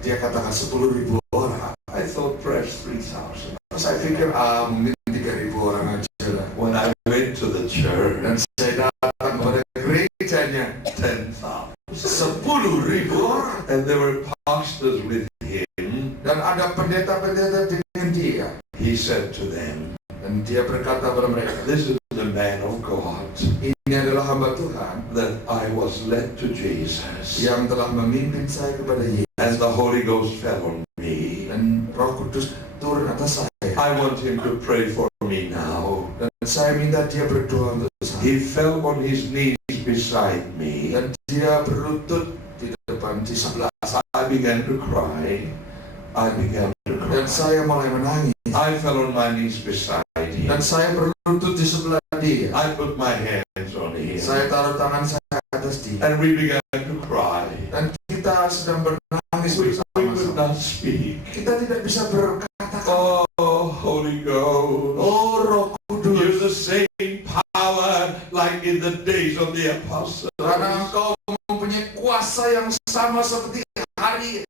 Dia katakan 10.000 orang. I thought perhaps 3,000. Saya pikir, mungkin 3.000 orang aja lah. When I went to the church, Dan saya datang kepada gerejanya, 10,000. 10.000 orang. And there were pastors with him. Dan ada pendeta-pendeta dengan dia. He said to them, Dan dia berkata kepada mereka, this is the man of God ini adalah hamba Tuhan that I was led to Jesus. yang telah memimpin saya kepada Yesus. And the Holy Ghost fell on me. Dan Roh Kudus turun atas saya. I want him to pray for me now. Dan saya minta dia berdoa untuk saya. He fell on his knees beside me. Dan dia berlutut di depan, di sebelah. I began to cry. I began to Dan cry. saya mulai menangis. I fell on my knees beside him. Dan saya berlutut di sebelah dia. I put my hands on him. Saya taruh tangan saya atas dia. And we began to cry. Dan kita sedang bernangis We could bersama-sama. not speak. Kita tidak bisa berkata-kata. Oh, Holy Ghost. Oh Roh You're Kudus, the same power like in the days of the apostles. Karena engkau mempunyai kuasa yang sama seperti hari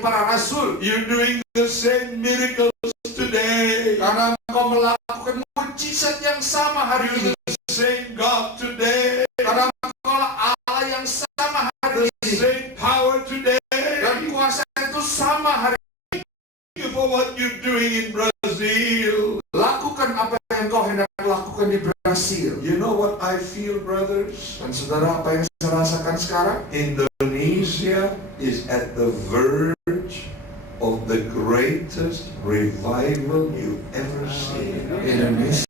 para rasul. You're doing the same miracles today. Karena engkau melakukan mujizat yang sama hari ini. You're the same God today. Karena engkau Allah yang sama hari The ini. same power today. Dan kuasa itu sama hari ini. Thank you for what you're doing in Brazil. Lakukan apa yang kau hendak lakukan di Brasil. You know what I feel, brothers? Dan saudara, apa yang saya rasakan sekarang? Indonesia is at the verge of the greatest revival you've ever seen. Indonesia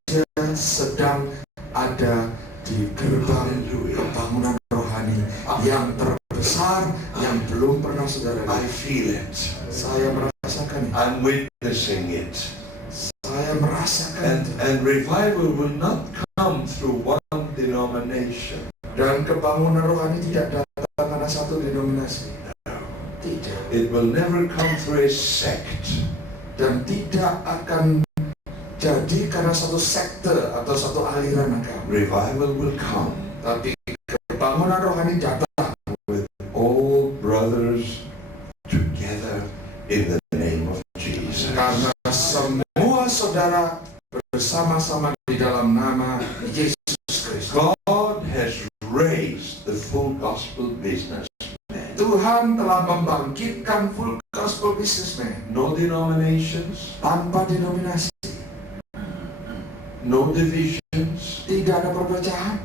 sedang ada di gerbang kebangunan rohani yang terbesar yang belum pernah saudara I lihat. feel it. Saya merasakan, I'm witnessing it. saya merasakan, And revival will not come through one denomination. dan kebangunan rohani tidak datang karena satu denominasi. Tidak. It will never come through a sect. Dan tidak akan jadi karena satu sekte atau satu aliran agama. Revival will come Tapi kebangunan rohani datang with all brothers together in the name of Jesus. karena semua saudara bersama-sama di dalam nama Yesus Kristus. God has raised the full gospel businessman. Tuhan telah membangkitkan full gospel businessman No denominations, tanpa denominasi. no divisions, Tidak ada perpecahan,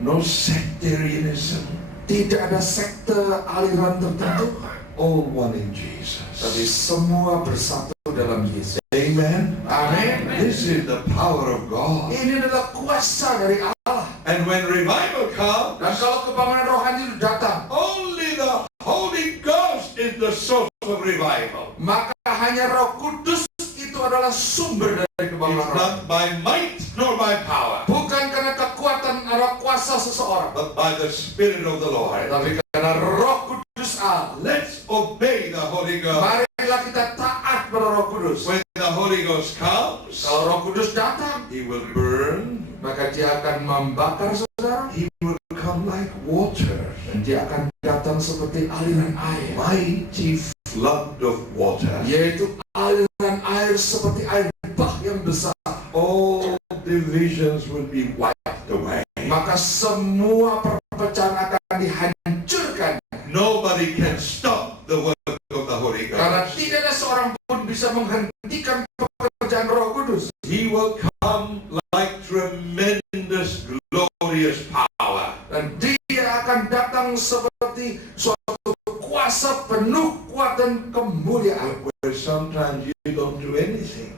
no sectarianism, tidak ada sekte aliran tertentu, all one in tapi Jesus. semua bersatu dalam Yesus. Amen. Amin. This is the power of God. Ini adalah kuasa dari Allah. And when revival comes, Dan kalau kebangunan rohani itu datang, only the Holy Ghost is the source of revival. maka hanya Roh Kudus itu adalah sumber dari It's kebangunan rohani. not by might nor by power, Bukan karena kekuatan atau kuasa seseorang, but by the Spirit of the Lord. tapi karena Roh Kudus Allah. Let's obey the Holy Ghost. Marilah kita taat pada Roh Kudus. When the Holy Ghost comes, Kalau Roh Kudus datang, He will burn. maka dia akan membakar saudara, He will come like water, dan dia akan datang seperti aliran air, mighty flood of water. yaitu aliran air seperti air bah yang besar. All divisions will be wiped away. Maka semua perpecahan akan dihancurkan, Nobody can stop the work of the Holy karena Ghost. tidak ada seorang pun bisa menghentikan pekerjaan Roh Kudus. He will come like tremendous, glorious power. Dan dia akan datang seperti suatu kuasa penuh kuat dan kemuliaan. Where sometimes you don't do anything.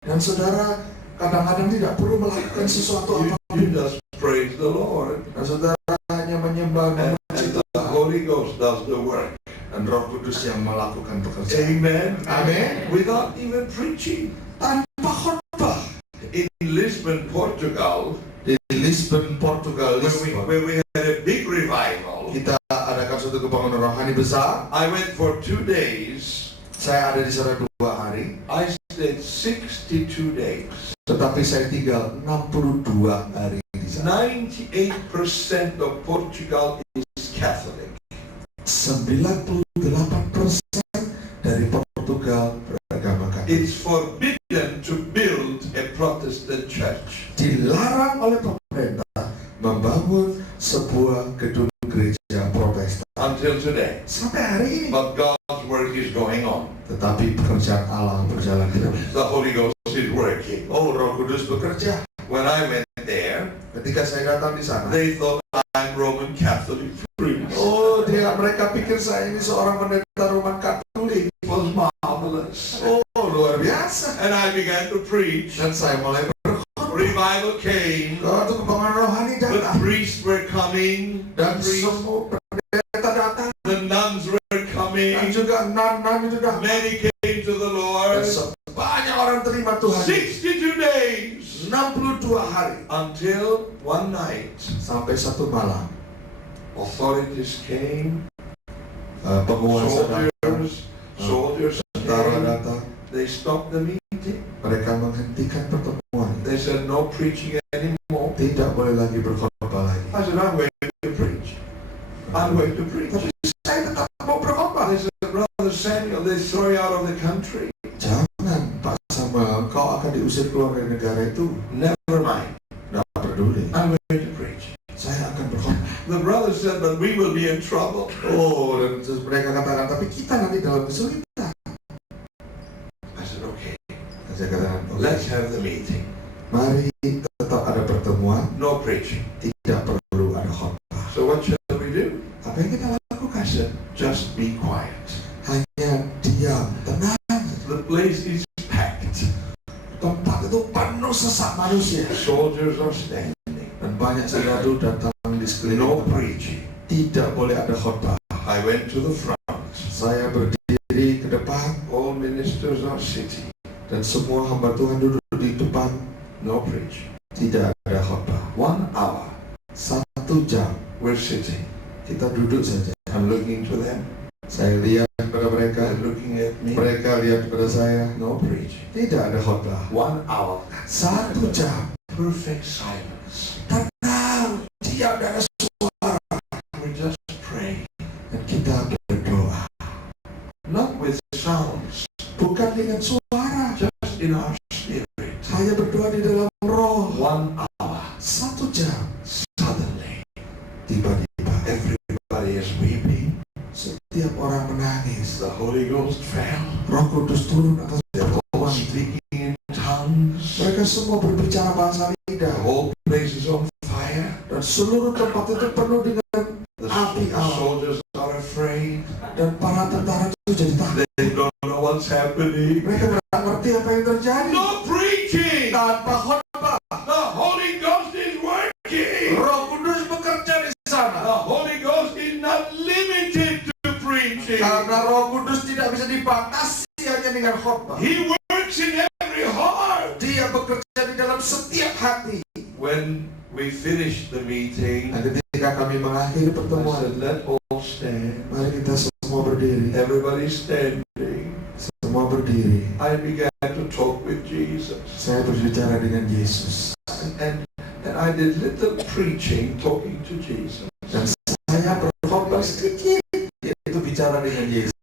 Dan saudara kadang-kadang tidak perlu melakukan sesuatu You apapun. just praise the Lord. Dan saudara hanya menyembah dan And the Holy Ghost does the work. dan Roh Kudus yang melakukan pekerjaan. Amen. Amen. Without even preaching. Tanpa khotbah. In Lisbon, Portugal, Di Lisbon, Portugal, where we had a big revival, kita adakan suatu kebangunan rohani besar. I went for 2 days. Saya ada di sana 2 hari, I stayed 62 days. tetapi saya tinggal 62 hari di sana. 98% of Portugal is Catholic. 98% dari Portugal beragama Katolik. It's forbidden to build a Protestant church. Dilarang oleh pemerintah membangun sebuah gedung gereja Protestan Until today. sampai hari ini. But God's work is going on. Tetapi pekerjaan Allah berjalan terus. The Holy Ghost is working. Oh, Roh Kudus bekerja. When I went there, Ketika saya datang di sana, they thought I'm Roman Catholic priest. oh, mereka pikir saya ini seorang pendeta Roman Katolik. It was marvelous. Oh, luar biasa. And I began to preach. Dan saya mulai berkhotbah. Revival came. Waktu kebangunan rohani The datang, priests were coming. dan semua pendeta datang, The nuns were dan coming. juga nan-nan itu datang. Many came to the Dan Lord. sebanyak orang terima Tuhan. 62 days. 62 hari Until one night, sampai satu malam, authorities came. penguasa datang, Soldiers tentara came. datang. They stopped the meeting. Mereka menghentikan pertemuan. They said no preaching anymore. Tidak boleh lagi berkhotbah lagi. I said, I'm going to preach. I'm going to preach. Tapi saya tetap mau berkhotbah. They said, Brother Samuel, they throw you out of the country. Jangan Pak Samuel, kau akan diusir keluar dari negara itu. Never mind. Tidak peduli. I'm going to preach. Saya akan berkhotbah. The brother said, but we will be in trouble. Oh, dan terus mereka katakan, tapi kita nanti dalam kesulitan. I said, okay, Dan saya katakan, "Oke, let's have the meeting. mari tetap ada pertemuan, No preaching. tidak perlu ada khotbah." So what shall we do? Apa yang kita lakukan? I said, just be quiet. Hanya diam, tenang. The place is packed. Tempat itu penuh sesak manusia. Soldiers are standing. Dan banyak serdadu datang di sekeliling No tempat. preaching. Tidak boleh ada khotbah. I went to the front. Saya berdiri ke depan All ministers are sitting. dan semua hamba Tuhan duduk di depan. No preaching. Tidak ada khotbah. 1 hour. 1 jam We're sitting. kita duduk saja. I'm looking to them. Saya lihat kepada mereka, They're looking at me. mereka lihat kepada saya. No preaching. Tidak ada khotbah. 1 hour. 1 jam Perfect silence. tenang, diam, dan ada suara. We just pray. Dan kita berdoa, Not with sounds. bukan dengan suara, Just in our spirit. hanya berdoa di dalam roh. 1 hour. 1 jam, Suddenly, tiba-tiba everybody is weeping. setiap orang menangis. The Holy Ghost fell. Roh Kudus turun atas They're all pertemuan. speaking in tongues. Mereka semua berbicara bahasa The lidah. whole place is on fire. Dan seluruh tempat itu penuh dengan The api Allah. soldiers are afraid. Dan para tentara itu jadi takut. They don't know what's happening. Mereka tidak ngerti apa yang terjadi. No preaching. Tanpa khotbah, The Holy Ghost is working. Roh Kudus bekerja di sana. The Holy Ghost is not limited to preaching. Karena Roh Kudus tidak bisa dibatasi hanya dengan khotbah. He works in every heart. Dia bekerja di dalam setiap hati. When we finished the meeting, Dan ketika kami mengakhiri I pertemuan, said, let all stand. mari kita semua berdiri. Everybody standing. Semua berdiri. I began to talk with Jesus. Saya berbicara dengan Yesus. And I did little preaching, talking to Jesus. Dan saya berkhotbah sedikit, yaitu bicara dengan Yesus.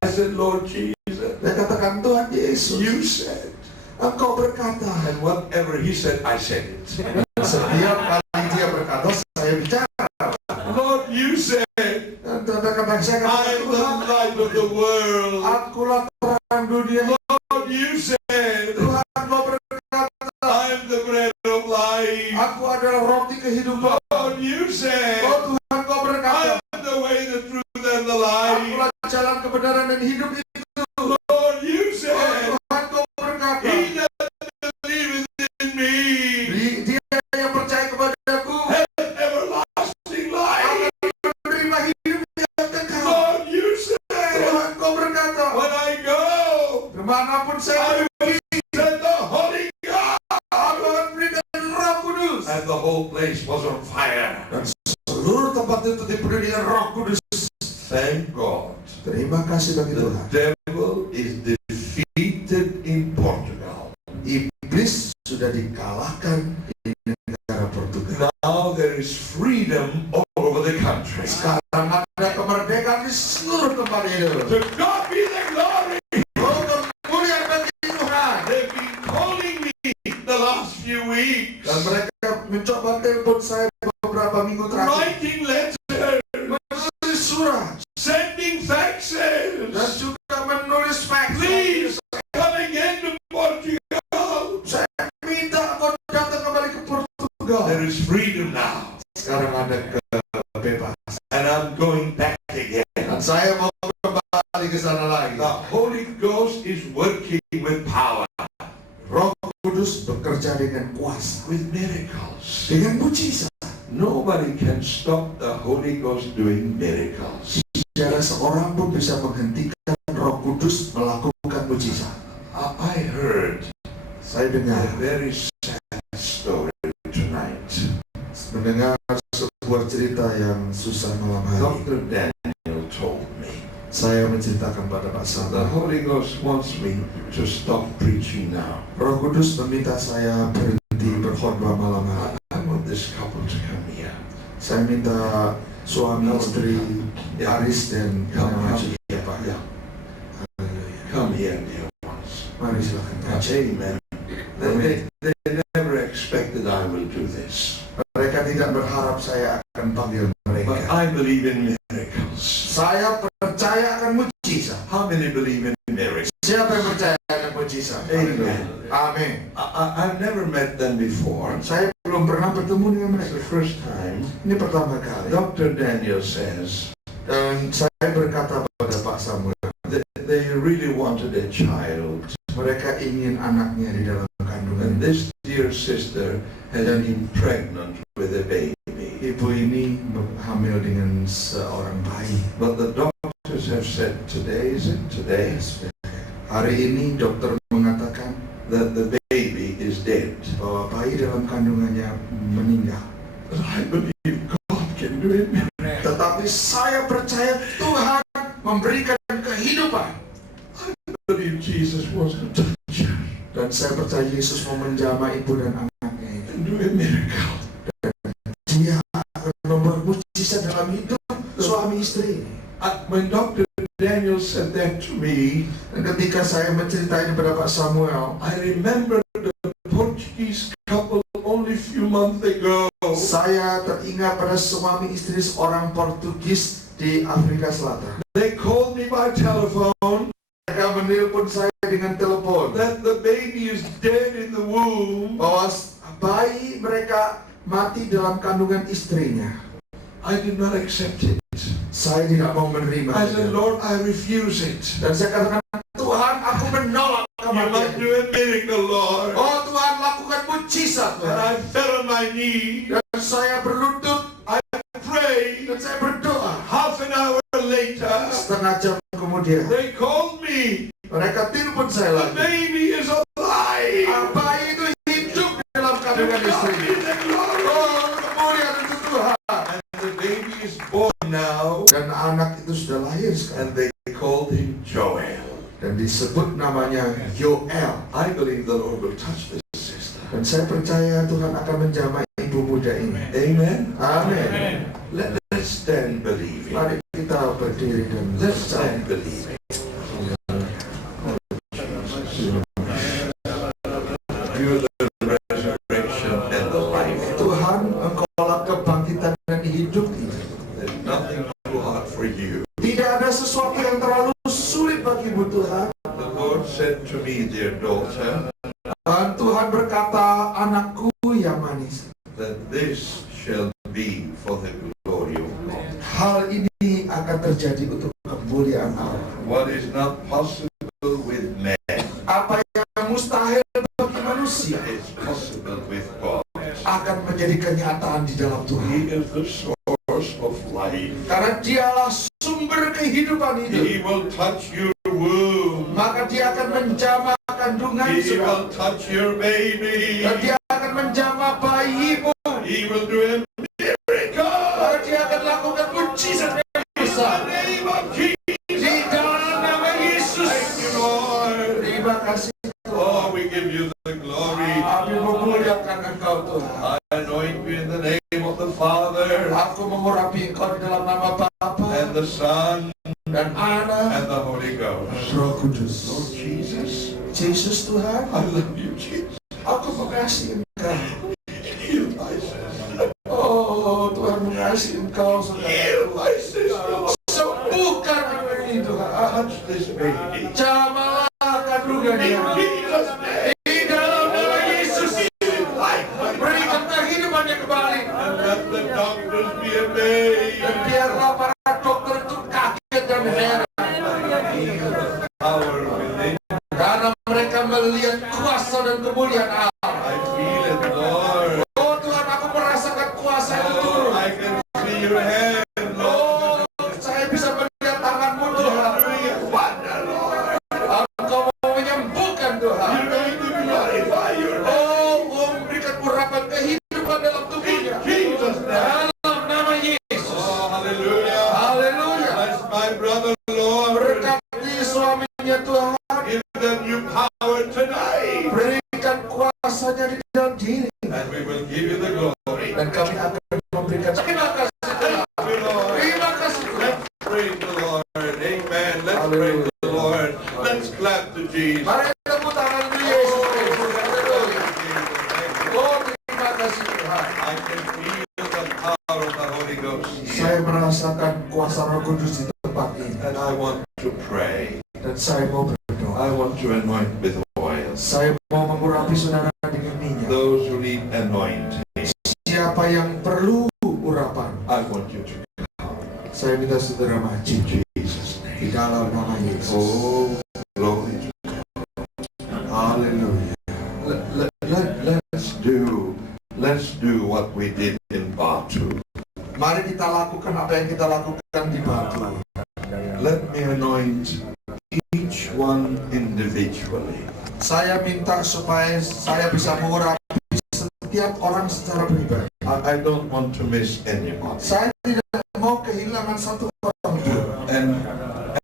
I said, Lord Jesus, Saya katakan, Tuhan Yesus, you said. Engkau berkata. And whatever he said, I said it. Setiap kali dia berkata, saya bicara. Lord, you said, Dan kadang-kadang saya I katakan, am the Tuhan, light of the world. akulah terang dunia. Lord, you said, Tuhan, Engkau berkata, I am the bread of life. aku adalah roti kehidupan. Lord, you said, Oh Tuhan, Engkau I berkata, am the way, the truth, and the life. akulah jalan kebenaran dan hidup itu. Lord, you Oh said, Tuhan, Engkau berkata, he that believeth in me dia yang percaya kepadaku has everlasting life. akan menerima hidup yang kekal. Lord, you said, Tuhan, Engkau berkata, when I go, kemanapun I saya will send the Holy God. aku akan berikan Roh Kudus. And the whole place was on fire. Dan seluruh tempat itu dipenuhi dengan Roh Kudus. Thank God. Terima kasih bagi The Tuhan. devil is defeated in Portugal. Iblis sudah dikalahkan di negara Portugal. Now there is freedom all over the country. Sekarang ada kemerdekaan di seluruh tempat itu. To God be the glory. Oh, kemuliaan bagi Tuhan. They've been calling me the last few weeks, Dan mereka mencoba telepon saya beberapa minggu terakhir. writing letters, Menulis surat sending faxes. dan juga menulis fax. Please come again to Portugal. Saya minta kau datang kembali ke Portugal. There is freedom now. Sekarang ada kebebasan. And I'm going back again. Dan saya mau kembali ke sana lagi. The Holy Ghost is working with power, Roh Kudus bekerja dengan kuasa, with miracles. dengan mujizat. Nobody can stop the Holy Ghost doing miracles. Tidak ada seorang pun bisa menghentikan Roh Kudus melakukan mujizat. I heard Saya a dengar very sad story tonight. mendengar sebuah cerita yang susah malam hari. Dr. Daniel told me Saya menceritakan pada Pak the Santa. Holy Ghost wants me to stop preaching now. Roh Kudus meminta saya berhenti berkhotbah malam hari. I'm a this couple to come here. Saya minta suami istri Aris dan Come Maju here. ya Pak. Yeah. Come here, dear ones. Mari silakan. Amen. They never expected I will do this. Mereka tidak berharap saya akan panggil mereka. But I believe in miracles. Saya percaya akan mujizat. How many believe in miracles? Siapa yang percaya akan mujizat? Amen. Amin. I've never met them before. Saya belum pernah bertemu dengan It's mereka. the first time. Ini pertama kali. Dr. Daniel says Dan saya berkata pada Pak Samuel, they really wanted a child. mereka ingin anaknya di dalam And kandungan. this dear sister has been pregnant with a baby. Ibu ini hamil dengan seorang bayi. But the doctors have said today, is it today? Hari ini dokter mengatakan That the baby is dead. bahwa bayi dalam kandungannya meninggal. But I believe God can do it. Tetapi saya percaya Tuhan memberikan kehidupan. I believe Jesus wants to touch her Dan saya percaya Yesus mau menjamah ibu dan anaknya ini. and do a miracle. Dia akan membuat mujizat dalam hidup suami istri ini. When Dr. Daniel said that to me, Dan ketika saya menceritakan kepada Pak Samuel, I remember the Portuguese couple only a few months ago. saya teringat pada suami istri seorang Portugis di Afrika Selatan. They called me by telephone Mereka menelpon saya dengan telepon that the baby is dead in the womb. bahwa bayi mereka mati dalam kandungan istrinya. I did not accept it. Saya tidak mau menerima. I said, Lord, I refuse it. Dan saya katakan, Tuhan, aku menolak You must kematian. do a miracle, Lord. Oh Tuhan, lakukan mujizat And Tuhan. I fell on my knee. Dan saya berlutut I prayed. dan saya berdoa. Half an hour later, Setengah jam kemudian, they called me. mereka telepon saya The lagi. baby is alive. Bayi itu hidup di dalam kandungan God istrinya. is the glory. Oh, kemuliaan untuk Tuhan. And the baby is born now. Dan anak itu sudah lahir sekarang. And they called him Joel. Dan disebut namanya Yoel. I believe the Lord will touch this sister. Dan saya percaya Tuhan akan menjamah ibu muda ini. Amen. Amin. Let's stand believing. Mari kita berdiri dan Let's percaya. stand believing. You're the resurrection and the life. Tuhan, Engkaulah kebangkitan dan hidup ini. There's nothing too hard for you. Tidak ada sesuatu yang terlalu sulit bagimu Tuhan. The Lord said to me, dear daughter, Dan Tuhan berkata, anakku yang manis, that this shall be for the glory of God. hal ini akan terjadi untuk kemuliaan Allah. What is not possible with man Apa yang mustahil bagi manusia is possible with God. akan menjadi kenyataan di dalam Tuhan. He is the source of life. Karena dialah sumber kehidupan He itu. will touch your womb. Maka dia akan menjamah kandungan He saudara. will touch your baby. Dan dia akan menjamah bayimu. He will do a miracle. Maka dia akan lakukan mujizat yang In the besar. name of Jesus. Di dalam nama Yesus. Thank you, Lord. Terima kasih Oh, we give you the glory. Kami memuliakan Engkau Tuhan. I anoint you in the name of the Father Aku mengurapi Engkau di dalam nama Bapa and the Son dan Anak and the Holy Ghost. Roh Kudus. Lord Jesus, Yesus Tuhan, I love you, Jesus. aku mengasihi Engkau. Heal my sister. Oh Tuhan mengasihi Engkau saudara. Heal my sister. Sembuhkan anak ini Tuhan. Touch this baby. Jamahlah kandungannya. In Jesus' name. Di dalam nama Yesus. Life. Berikan kehidupannya kembali. And let the doctors be amazed. Dan biarlah para dokter itu kaget dan heran. Power within. Karena mereka melihat kuasa dan kemuliaan Allah. I feel merasakan kuasa Roh Kudus di tempat ini. And I want to pray. Dan saya mau berdoa. I want to anoint with oil. Saya mau mengurapi saudara dengan minyak. Those who need anointing, Siapa yang perlu urapan, I want you to come. saya minta saudara maju In Jesus' di name. dalam nama Yesus. Oh, glory to Haleluya. Let's do what we did in Batu. Mari kita lakukan apa yang kita lakukan di Batu. Let me anoint each one individually. Saya minta supaya saya bisa mengurapi setiap orang secara pribadi. I don't want to miss anyone. Saya tidak mau kehilangan satu orang pun. And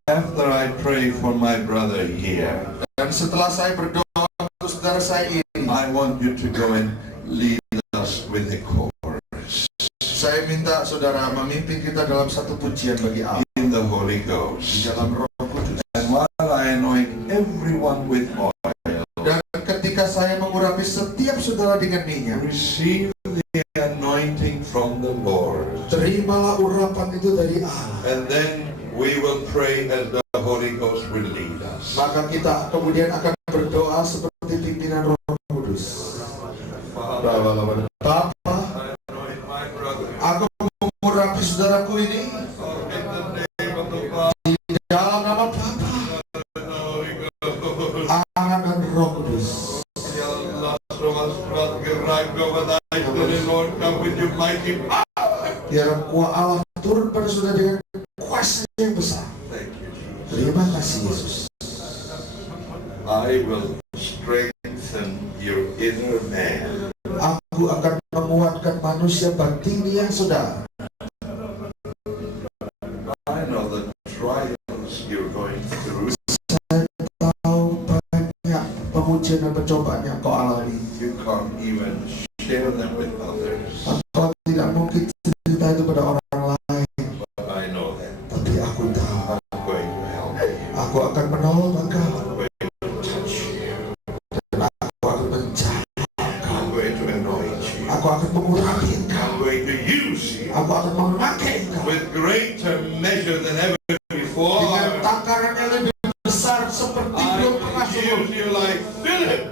after I pray for my brother here, Dan setelah saya berdoa untuk saudara saya ini, I want you to go and lead us with the chorus saya minta saudara memimpin kita dalam satu pujian bagi Allah in the Holy di Ghost. dalam Roh Kudus. And while I anoint everyone with oil, Dan ketika saya mengurapi setiap saudara dengan minyak, receive the anointing from the Lord. terimalah urapan itu dari Allah. And then we will pray as the Holy Ghost will lead us. Maka kita kemudian akan berdoa seperti pimpinan Roh Kudus. Father, Bapa, I anoint my brother. aku mengurapi saudaraku ini In the name of the Father, di dalam nama Bapa, and the Holy Ghost. Anak dan Roh Kudus. Lord, come with your mighty power. Biar kuasa Allah turun pada saudara dengan kuasa yang besar. Thank you, Jesus. Terima kasih Yesus. I will strengthen your inner man. Aku akan menguatkan manusia batinia saudara. I know the trials you're going through. Saya tahu banyak pengujian dan pencobaan yang kau alami. You can't even share them with others. Kau tidak mungkin cerita itu pada orang lain. But I know that Tapi aku tahu, I'm going to help you. aku akan menolong engkau. I'm going to touch you. Dan aku akan menjaga, I'm going to anoint you. aku akan mengurapi engkau. I'm going to use you Aku akan memakai engkau with greater measure than ever before. dengan takaran yang lebih besar seperti I belum pernah will use sebelumnya. you like Philip,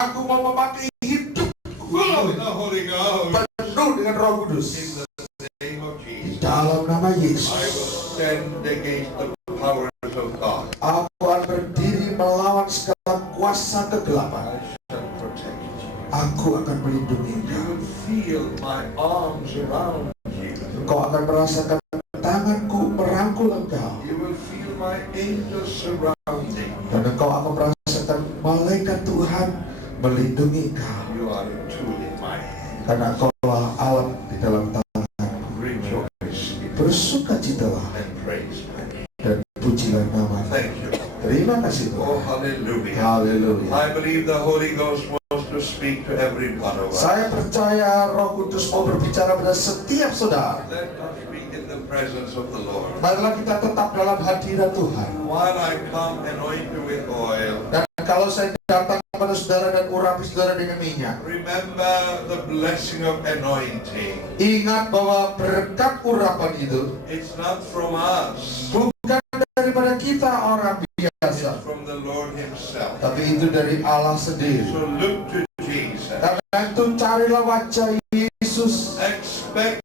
Aku mau memakai hidup full of the Holy Ghost. penuh dengan Roh Kudus. In the name of Di Jesus, dalam nama I will Yesus, stand against the powers of God. aku akan berdiri melawan segala kuasa kegelapan. I shall protect you. Aku akan melindungi You engkau. will feel my arms around you. Engkau akan merasakan tanganku merangkul engkau. You will feel my angels surrounding you. Dan engkau akan merasakan malaikat Tuhan melindungi engkau. You are a tool in my hand. Karena engkaulah alat di dalam tangan. Rejoice Bersukacitalah and praise me. dan pujilah nama. Thank you. Terima kasih Oh, Tuhan. hallelujah. Haleluya. I believe the Holy Ghost wants to speak to every one of us. Saya percaya Roh Kudus mau berbicara pada setiap saudara. Let us be in the presence of the Lord. Marilah kita tetap dalam hadirat Tuhan. While I come anoint you with oil, Dan kalau saya datang kepada saudara dan urapi saudara dengan minyak, remember the blessing of anointing. ingat bahwa berkat urapan itu It's not from us, bukan daripada kita orang it's biasa, from the Lord Himself. tapi itu dari Allah sendiri. So look to Jesus. Karena itu carilah wajah Yesus Expect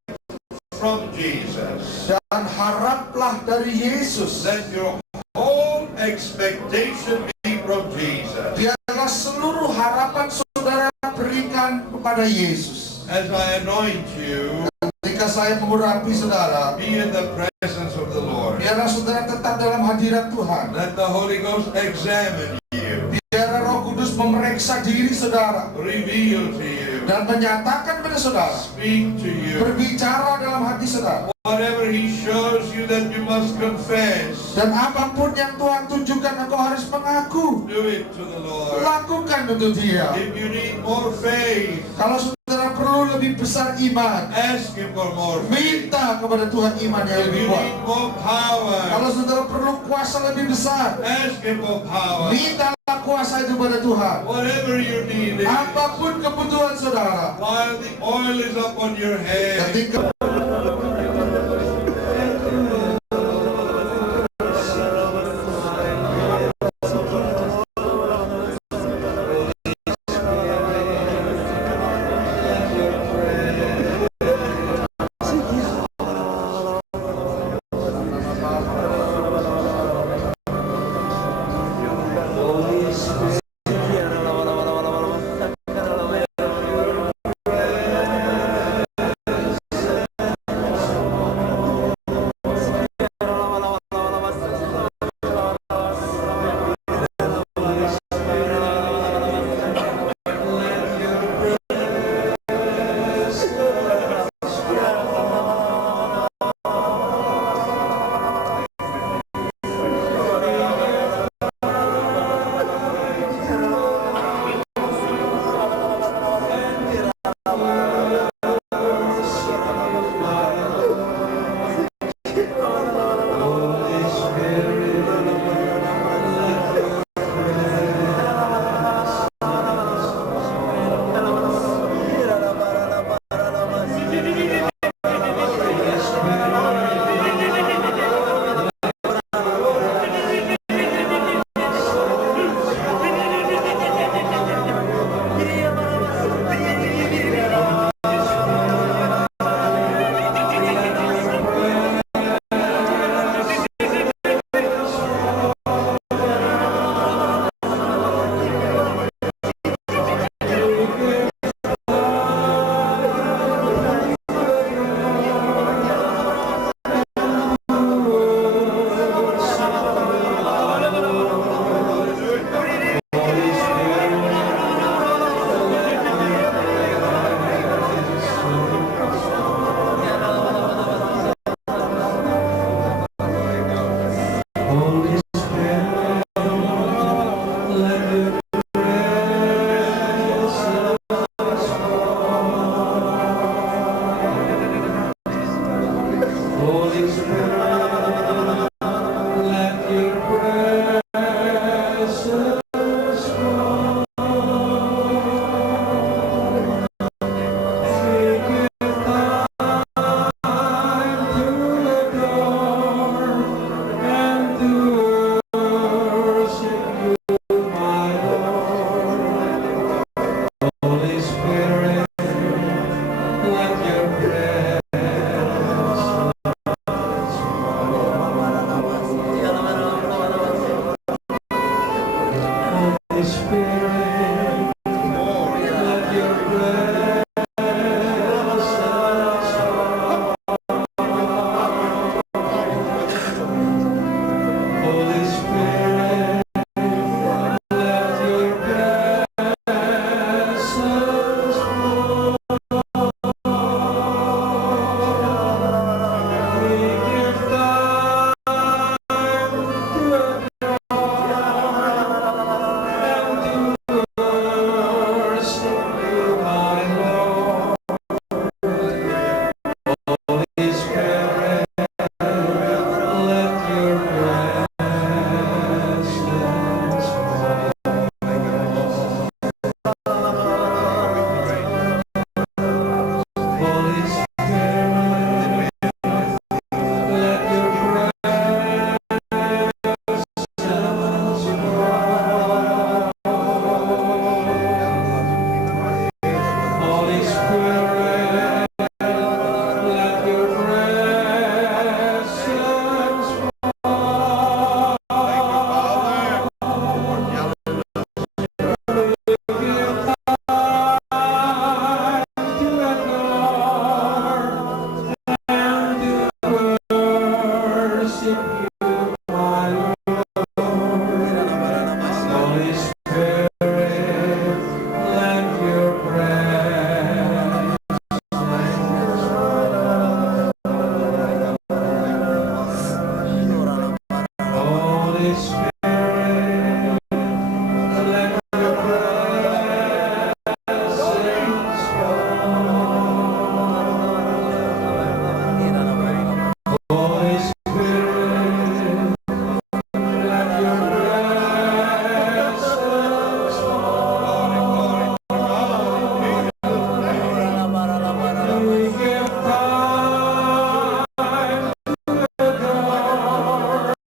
from Jesus. dan haraplah dari Yesus. Let your whole expectation be from Jesus. Biarlah seluruh harapan saudara berikan kepada Yesus. As I anoint you, Ketika saya mengurapi saudara, be in the presence of the Lord. biarlah saudara tetap dalam hadirat Tuhan. Let the Holy Ghost examine you, Biarlah Roh Kudus memeriksa diri saudara reveal to you, dan menyatakan pada saudara, speak to you. berbicara dalam hati saudara. Whatever He shows you that you must confess, Dan apapun yang Tuhan tunjukkan, engkau harus mengaku. do it to the Lord. Lakukan untuk Dia. If you need more faith, Kalau saudara perlu lebih besar iman, ask Him for more faith. minta kepada Tuhan iman yang If lebih you kuat. need more power, Kalau saudara perlu kuasa lebih besar, ask Him for power. mintalah kuasa itu pada Tuhan. Whatever you need, Apapun kebutuhan saudara, while the oil is up on your head, ketika Spirit.